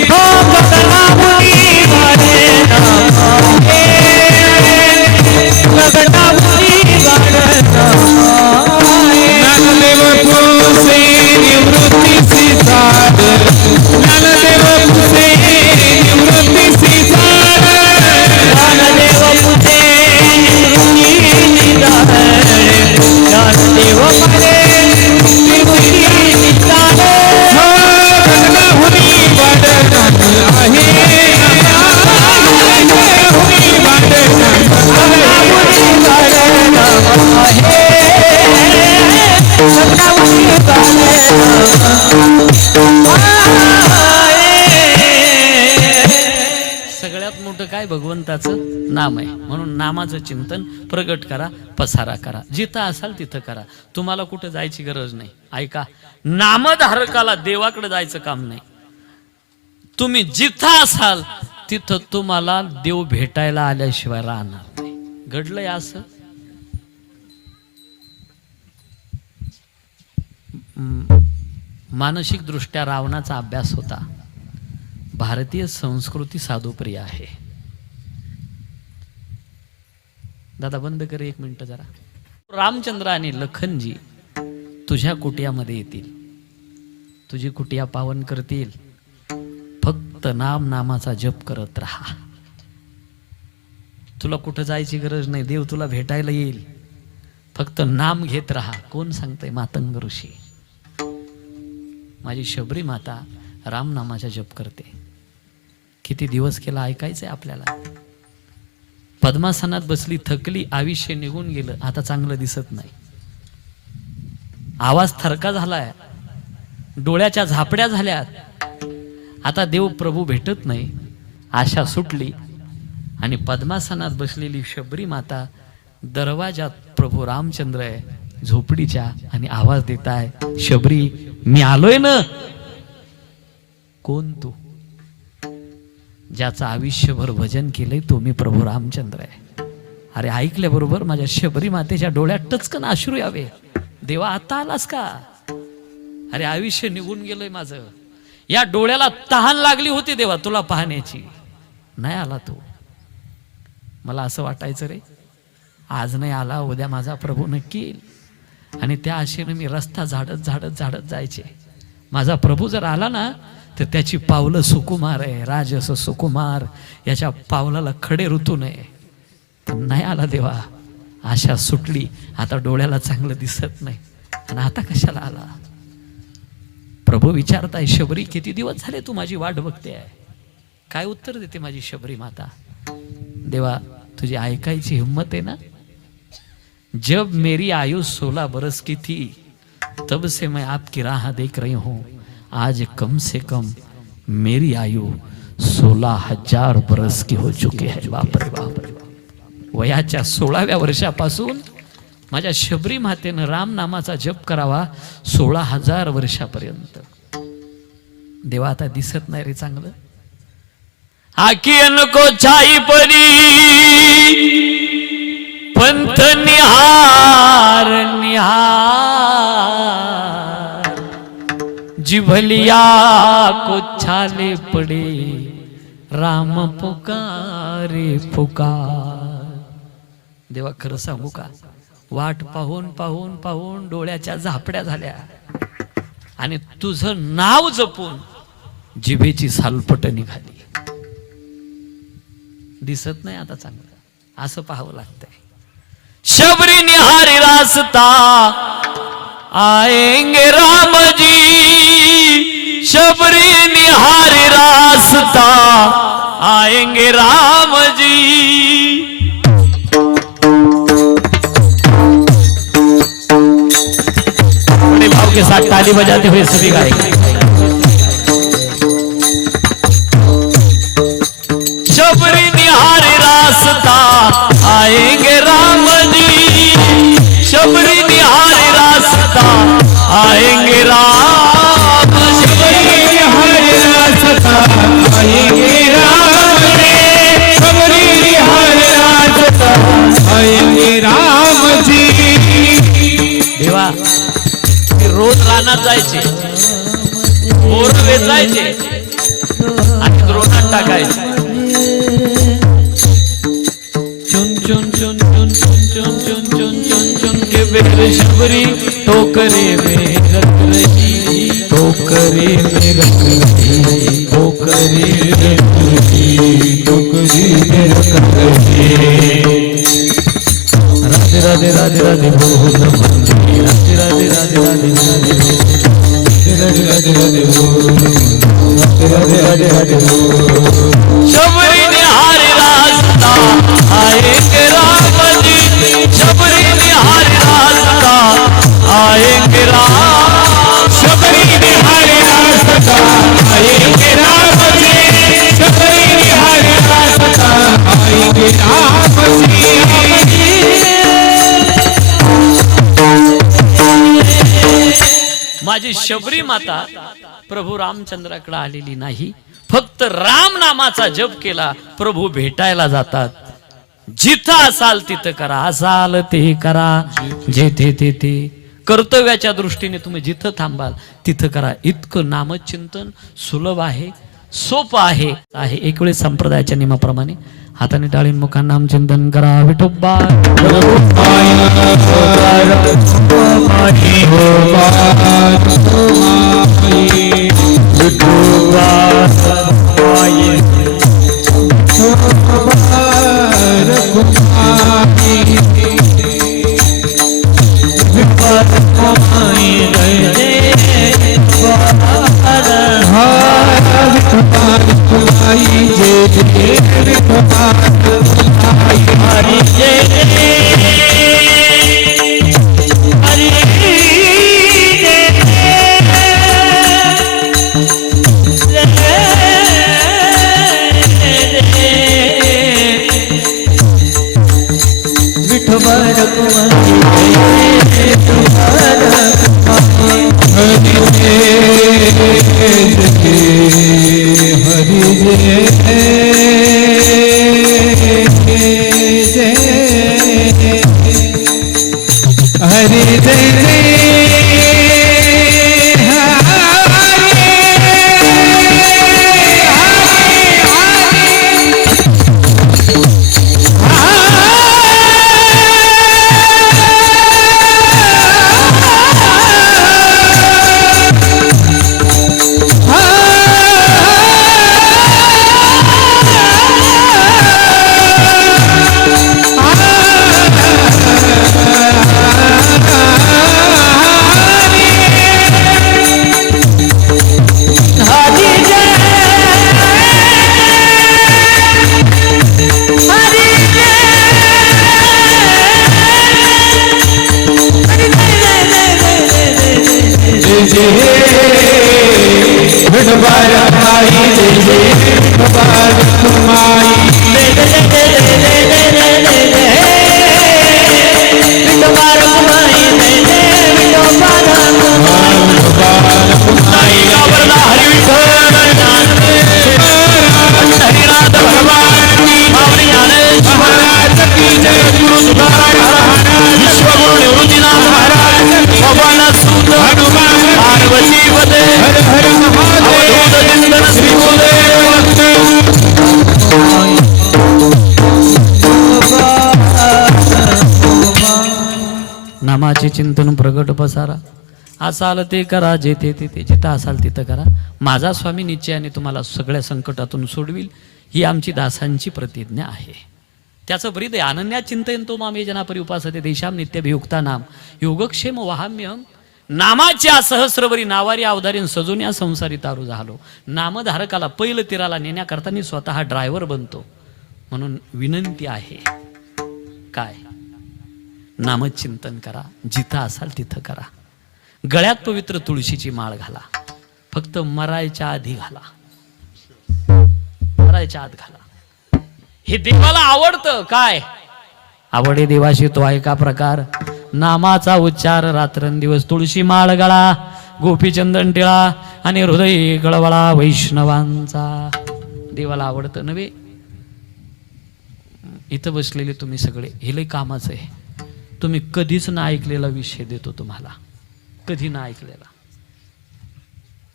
हो गगनहुनी वाढ नाम आहे, गगनहुनी वाढ नाम आहे. ज्ञानदेव पुसे निवृत्तीसी साध, ज्ञानदेव पुसे निवृत्तीसी साध, ज्ञानदेव पुसे निवृत्तीसी साध, ज्ञानदेव पुसे निवृत्तीसी साध. गगनहुनी वाढ नाम आहे, गगनहुनी वाढ नाम आहे. सगळ्यात मोठं काय भगवंताचं नाम आहे. म्हणून नामाचं चिंतन प्रगट करा, पसारा करा, जिथं असाल तिथं करा. तुम्हाला कुठं जायची गरज नाही. ऐका, नामधारकाला देवाकडे जायचं काम नाही. तुम्ही जिथं असाल तिथं तुम्हाला देव भेटायला आल्याशिवाय राहणार नाही. घडलंय असं. मानसिक दृष्ट्या रावणाचा अभ्यास होता. भारतीय संस्कृती साधुप्रिय आहे. दादा बंद कर एक मिनिट जरा. रामचंद्र आणि लखनजी तुझ्या कुटियामध्ये येतील, तुझी कुटिया पावन करतील. फक्त नामाचा जप करत राहा. तुला कुठं जायची गरज नाही. देव तुला भेटायला येईल. फक्त नाम घेत राहा. कोण सांगतंय? मातंग ऋषी. माझी शबरी माता राम नामाचा जप करते. किती दिवस केला ऐकायचंय आपल्याला. पद्मासनात बसली, थकली, आयुष्य निघून गेलं, आता चांगलं दिसत नाही, आवाज थरका झालाय, डोळ्याच्या झापड्या झाल्यात, आता देव प्रभू भेटत नाही, आशा सुटली. आणि पद्मासनात बसलेली शबरी माता दरवाजात प्रभू रामचंद्र आहे झोपडीच्या, आणि आवाज देताय, शबरी मी आलोय ना. कोण तू? ज्याचं आयुष्यभर भजन केलंय तो मी प्रभू रामचंद्र आहे. अरे ऐकल्याबरोबर माझ्या शबरी मातेच्या डोळ्यात टचकन अश्रू यावे. देवा आता आलास का? अरे आयुष्य निघून गेलंय माझं. या डोळ्याला तहान लागली होती देवा तुला पाहण्याची, नाही आला तू. मला असं वाटायचं रे, आज नाही आला उद्या माझा प्रभू नक्की येईल. आणि त्या आशेनं मी रस्ता झाडत झाडत झाडत जायचे. माझा प्रभू जर आला ना तर त्याची पावलं सुकुमार आहे, राजस सुकुमार, याच्या पावलाला खडे ऋतू नये. तर नाही आला देवा, आशा सुटली. आता डोळ्याला चांगलं दिसत नाही, आणि आता कशाला आला? प्रभू विचारताय, शबरी किती दिवस झाले तू माझी वाट बघते आहे? काय उत्तर देते माझी शबरी माता? देवा तुझी ऐकायची हिम्मत आहे ना? जब मेरी आयु 16 बरस की थी तब से मैं आपकी राह देख रही हूँ. आज कम से कम मेरी आयु 16,000 बरस की हो चुके है. बाप रे बाप. वयाच्या 16व्या वर्षापासून माझ्या शबरी मातेनं राम नामाचा जप करावा 16,000 वर्षापर्यंत. देवा आता दिसत नाही रे चांगलं. आखियन को छाई परी पंथ निहार निहार, जिभलिया को छाले पडे राम पुकारे पुकार. देवा खरं सांगू का, वाट पाहून पाहून पाहून डोळ्याच्या झापड्या झाल्या, आणि तुझं नाव जपून जिभेची सालपट निघाली. दिसत नाही आता चांगलं, असं पाहावं लागतंय. शबरी निहारी रास्ता आएंगे राम जी, शबरी निहारी रास्ता आएंगे राम जी. बड़े भाव के साथ ताली बजाते हुए सभी गाएंगे. शबरी निहारी रास्ता आएंगे राम जी, रानात जायचे, बोर वेचायचे आणि द्रोणात टाकायचे. चुन चुन चुन चुन चुन चुन चुन चुन चुन चुन के बेर शबरी टोकरे में रख रही, टोकरे में रख रही, टोकरे में रख रही, टोकरे में रख रही. राधे राधे राधे राधे बोल मंदिर, राधे राधे राधे राधे राधे राधे राधे बोल, राधे राधे राधे बोल. शबरी निहारी रास्ता आएंगे राम जी, शबरी निहारी रास्ता आएंगे राम, शबरी निहारी रास्ता आएंगे राम जी, शबरी निहारी रास्ता आएंगे राम जी. माझी शबरी माता प्रभू रामचंद्राकडे आलेली नाही, फक्त राम नामाचा जप केला प्रभू भेटायला जातात. जिथं असाल तिथं करा, असाल ते करा, जेथे तेथे. कर्तव्याच्या दृष्टीने तुम्ही जिथं थांबाल तिथं करा. इतकं नामचिंतन सुलभ आहे, सोपं आहे. एक वेळेस संप्रदायाच्या नियमाप्रमाणे हाताने टाळीन मुखाने नामचिंतन करा. विठोबा नामाचे चिंतन प्रगट पसारा. असाल ते करा, जेथे तेथे. जिथं असाल तिथं करा. माझा स्वामी निश्चयाने तुम्हाला सगळ्या संकटातून सोडविल, ही आमची दासांची प्रतिज्ञा आहे. त्याचं ब्रीद आहे. अनन्या चिंतयंतो मामे जनापरी उपासते देशाम नित्यभियुक्ता नाम योगक्षेम वहाम्यहम. नामाच्या सहस्रवरी नावारी अवधारीन सजून या संसारी तारू झालो. नामधारकाला पहिलं तीराला नेण्याकरता मी स्वतः ड्रायव्हर बनतो. म्हणून विनंती आहे, काय नामचिंतन करा, जिथं असाल तिथं करा. गळ्यात पवित्र तुळशीची माळ घाला. फक्त मरायच्या आधी घाला, मरायच्या आत घाला. हे देवाला आवडतं. काय आवडे देवाशी तो आहे का प्रकार. नामाचा उच्चार रात्रंदिवस. तुळशी माळ गळा, गोपीचंदन टिळा आणि हृदय गळवळा वैष्णवांचा. देवाला आवडतं नव्हे. इथं बसलेले तुम्ही सगळे, हे लय कामाचं आहे. तुम्ही कधीच ना ऐकलेला विषय देतो तुम्हाला, कधी ना ऐकलेला.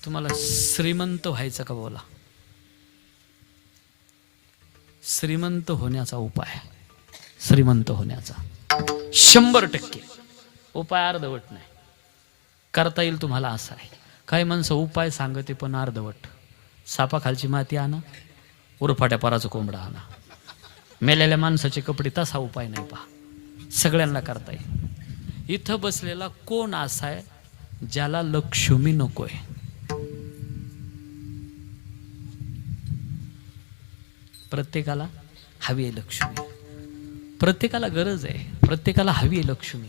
तुम्हाला श्रीमंत व्हायचं का बोला? श्रीमंत होण्याचा उपाय, श्रीमंत होण्याचा 100% उपाय अर्धवट नाही. करता येईल तुम्हाला. असा आहे, काही माणसं उपाय सांगते पण अर्धवट. सापाखालची माती आणा, उरफाट्या पराचं कोंबडा आणा, मेलेल्या माणसाचे कपडे, तसा उपाय नाही. पहा, सगळ्यांना करता येईल. इथं बसलेला कोण असा आहे ज्याला लक्ष्मी नकोय? प्रत्येकाला हवी आहे लक्ष्मी, प्रत्येकाला गरज आहे, प्रत्येकाला हवी आहे लक्ष्मी.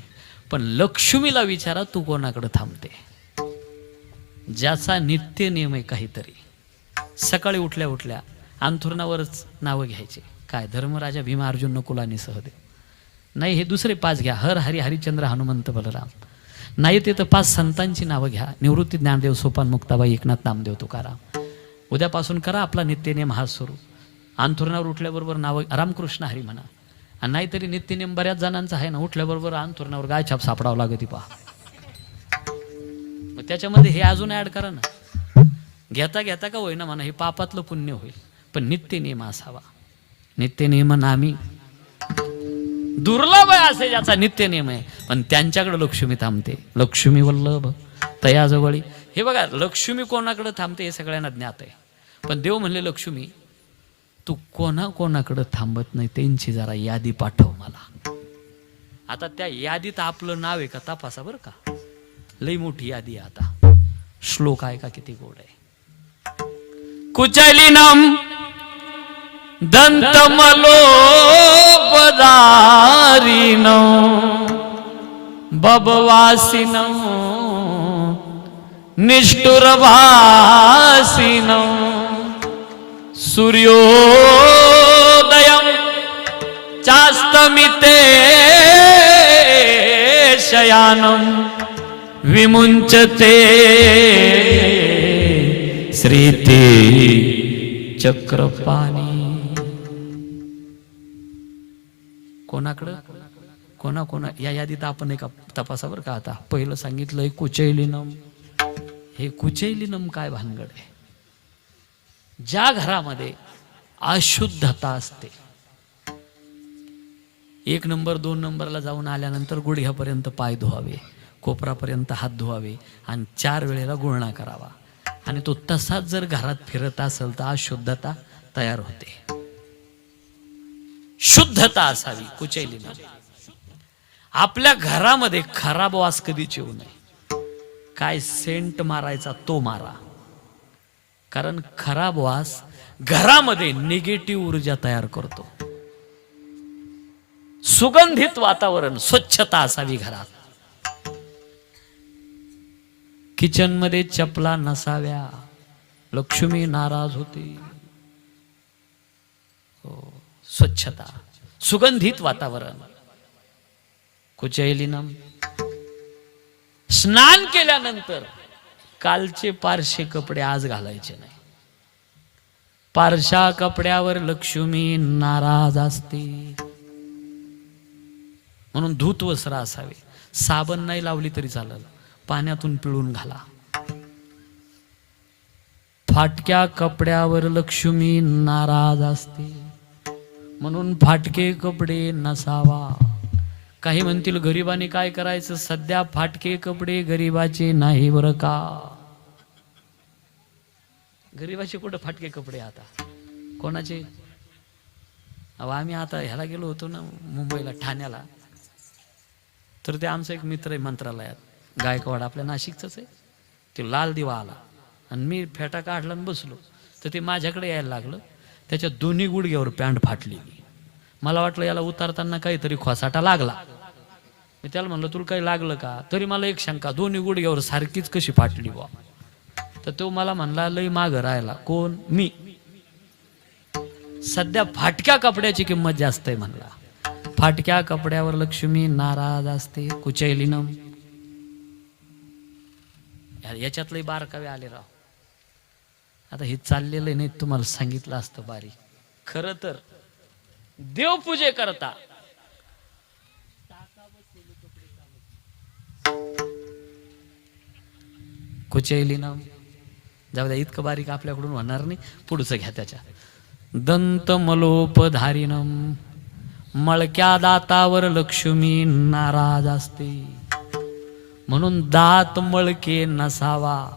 पण लक्ष्मीला विचारा, तू कोणाकडे थांबते? ज्याचा नित्य नियम आहे काहीतरी, सकाळी उठल्या उठल्या अंथरुणावरच नावं घ्यायचे. काय धर्मराजा भीमा अर्जुन नकुल आणि सहदेव? नाही, हे दुसरे 5 घ्या. हर हरी हरिचंद्र हनुमंत बलराम. नाही ते तर 5 संतांची नावं घ्या. निवृत्ती ज्ञानदेव सोपान मुक्ताबाई एकनाथ नामदेव तुकाराम. उद्यापासून करा आपला नित्यनेम हा सुरू. अंथरुणावर उठल्याबरोबर नावं रामकृष्ण हरी म्हणा. आणि नाहीतरी नित्यनेम बऱ्याच जणांचा आहे ना, उठल्याबरोबर अंथरुणावर गाय छाप सापडावं लागते. पहा, मग त्याच्यामध्ये हे अजून ऍड करा ना. घेता घेता का होईना म्हणा, हे पापातलं पुण्य होईल. पण नित्यनेम असावा. नित्यनेम नामी दुर्लभ आहे असे ज्याचा नित्यनेम आहे, पण त्यांच्याकडे लक्ष्मी थांबते. लक्ष्मी वल्लभ तयाजवळी. हे बघा, लक्ष्मी कोणाकडे थांबते हे सगळ्यांना ज्ञात आहे. पण देव म्हणले, लक्ष्मी तू कोणाकडे थांबत नाही त्यांची जरा यादी पाठव मला. आता त्या यादीत आपलं नाव आहे का तपासा बरं का. लई मोठी यादी आहे. आता श्लोक आहे का किती गोड आहे. कुचलिनम दंतमलोपदारिणो बबवासिनो निष्ठुरभासिनो सूर्योदयं चास्तमिते शयानं विमुञ्चते श्रीते चक्रपाणी. कोणाकडं कोणा या यादीत आपण एक तपासा बरं का. आता पहिलं सांगितलंय कुचैलिनम. हे कुचैलिनम काय भानगड आहे? ज्या घरामध्ये अशुद्धता असते, 1 नंबर 2 नंबरला जाऊन आल्यानंतर गुडघ्यापर्यंत पाय धुवावे, कोपरापर्यंत हात धुवावे आणि 4 वेळेला गुळणा करावा. आणि तो तसाच जर घरात फिरत असेल तर अशुद्धता तयार होते. शुद्धता असावी. कुचैलिनम. आपल्या घरामध्ये खराब वास कधीच येऊ नये. काय सेंट मारायचा तो मारा, कारण खराब वास घरामध्ये निगेटिव्ह ऊर्जा तयार करतो. सुगंधित वातावरण, स्वच्छता असावी घरात. किचन मध्ये चपला नसाव्या, लक्ष्मी नाराज होते. स्वच्छता, सुगंधित वातावरण. कुचैलिनम. स्नान केल्यानंतर कालचे पारशे कपडे आज घालायचे नाही. पारशा कपड्यावर लक्ष्मी नाराज असते. म्हणून धूत वस्त्र असावे. साबण नाही लावली तरी चालेल, पाण्यातून पिळून घाला. फाटक्या कपड्यावर लक्ष्मी नाराज असते, म्हणून फाटके कपडे नसावा. काही म्हणतील गरिबाने काय करायचं? सध्या फाटके कपडे गरिबाचे नाही बरं का. गरिबाचे कुठं फाटके कपडे? आता कोणाचे? अहो, आम्ही आता ह्याला गेलो होतो ना मुंबईला, ठाण्याला. तर ते आमचा एक मित्र आहे मंत्रालयात, गायकवाड, आपल्या नाशिकचाच आहे. ते लाल दिवा आला आणि मी फेटा काढला आणि बसलो, तर ते माझ्याकडे यायला लागलं. त्याच्या दोन्ही गुडघ्यावर पॅन्ट फाटली. मला वाटलं याला उतारताना काहीतरी खोसाटा लागला. मी त्याला म्हणलं, तुला काही लागलं का? तरी मला एक शंका, दोन्ही गुडघ्यावर सारखीच कशी फाटली बा? तर तो मला म्हणला, लई मागं राहिला. कोण? मी. सध्या फाटक्या कपड्याची किंमत जास्त आहे म्हणला. फाटक्या कपड्यावर लक्ष्मी नाराज असते. कुचैलिनम. याच्यातले बारकावे आले राव. आता हे चाललेलं नाही, तुम्हाला सांगितलं असतं बारीक. खरं तर देवपूजे करता कुचैलिनम. जाऊ द्या, इतकं बारीक आपल्याकडून होणार नाही. पुढचं घ्या त्याच्या. दंतमलोपधारिणम, मळक्या दातावर लक्ष्मी नाराज असते, म्हणून दात मळके नसावा.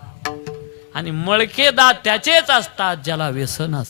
आणि मळके दात त्याचेच असतात ज्याला व्यसन असते.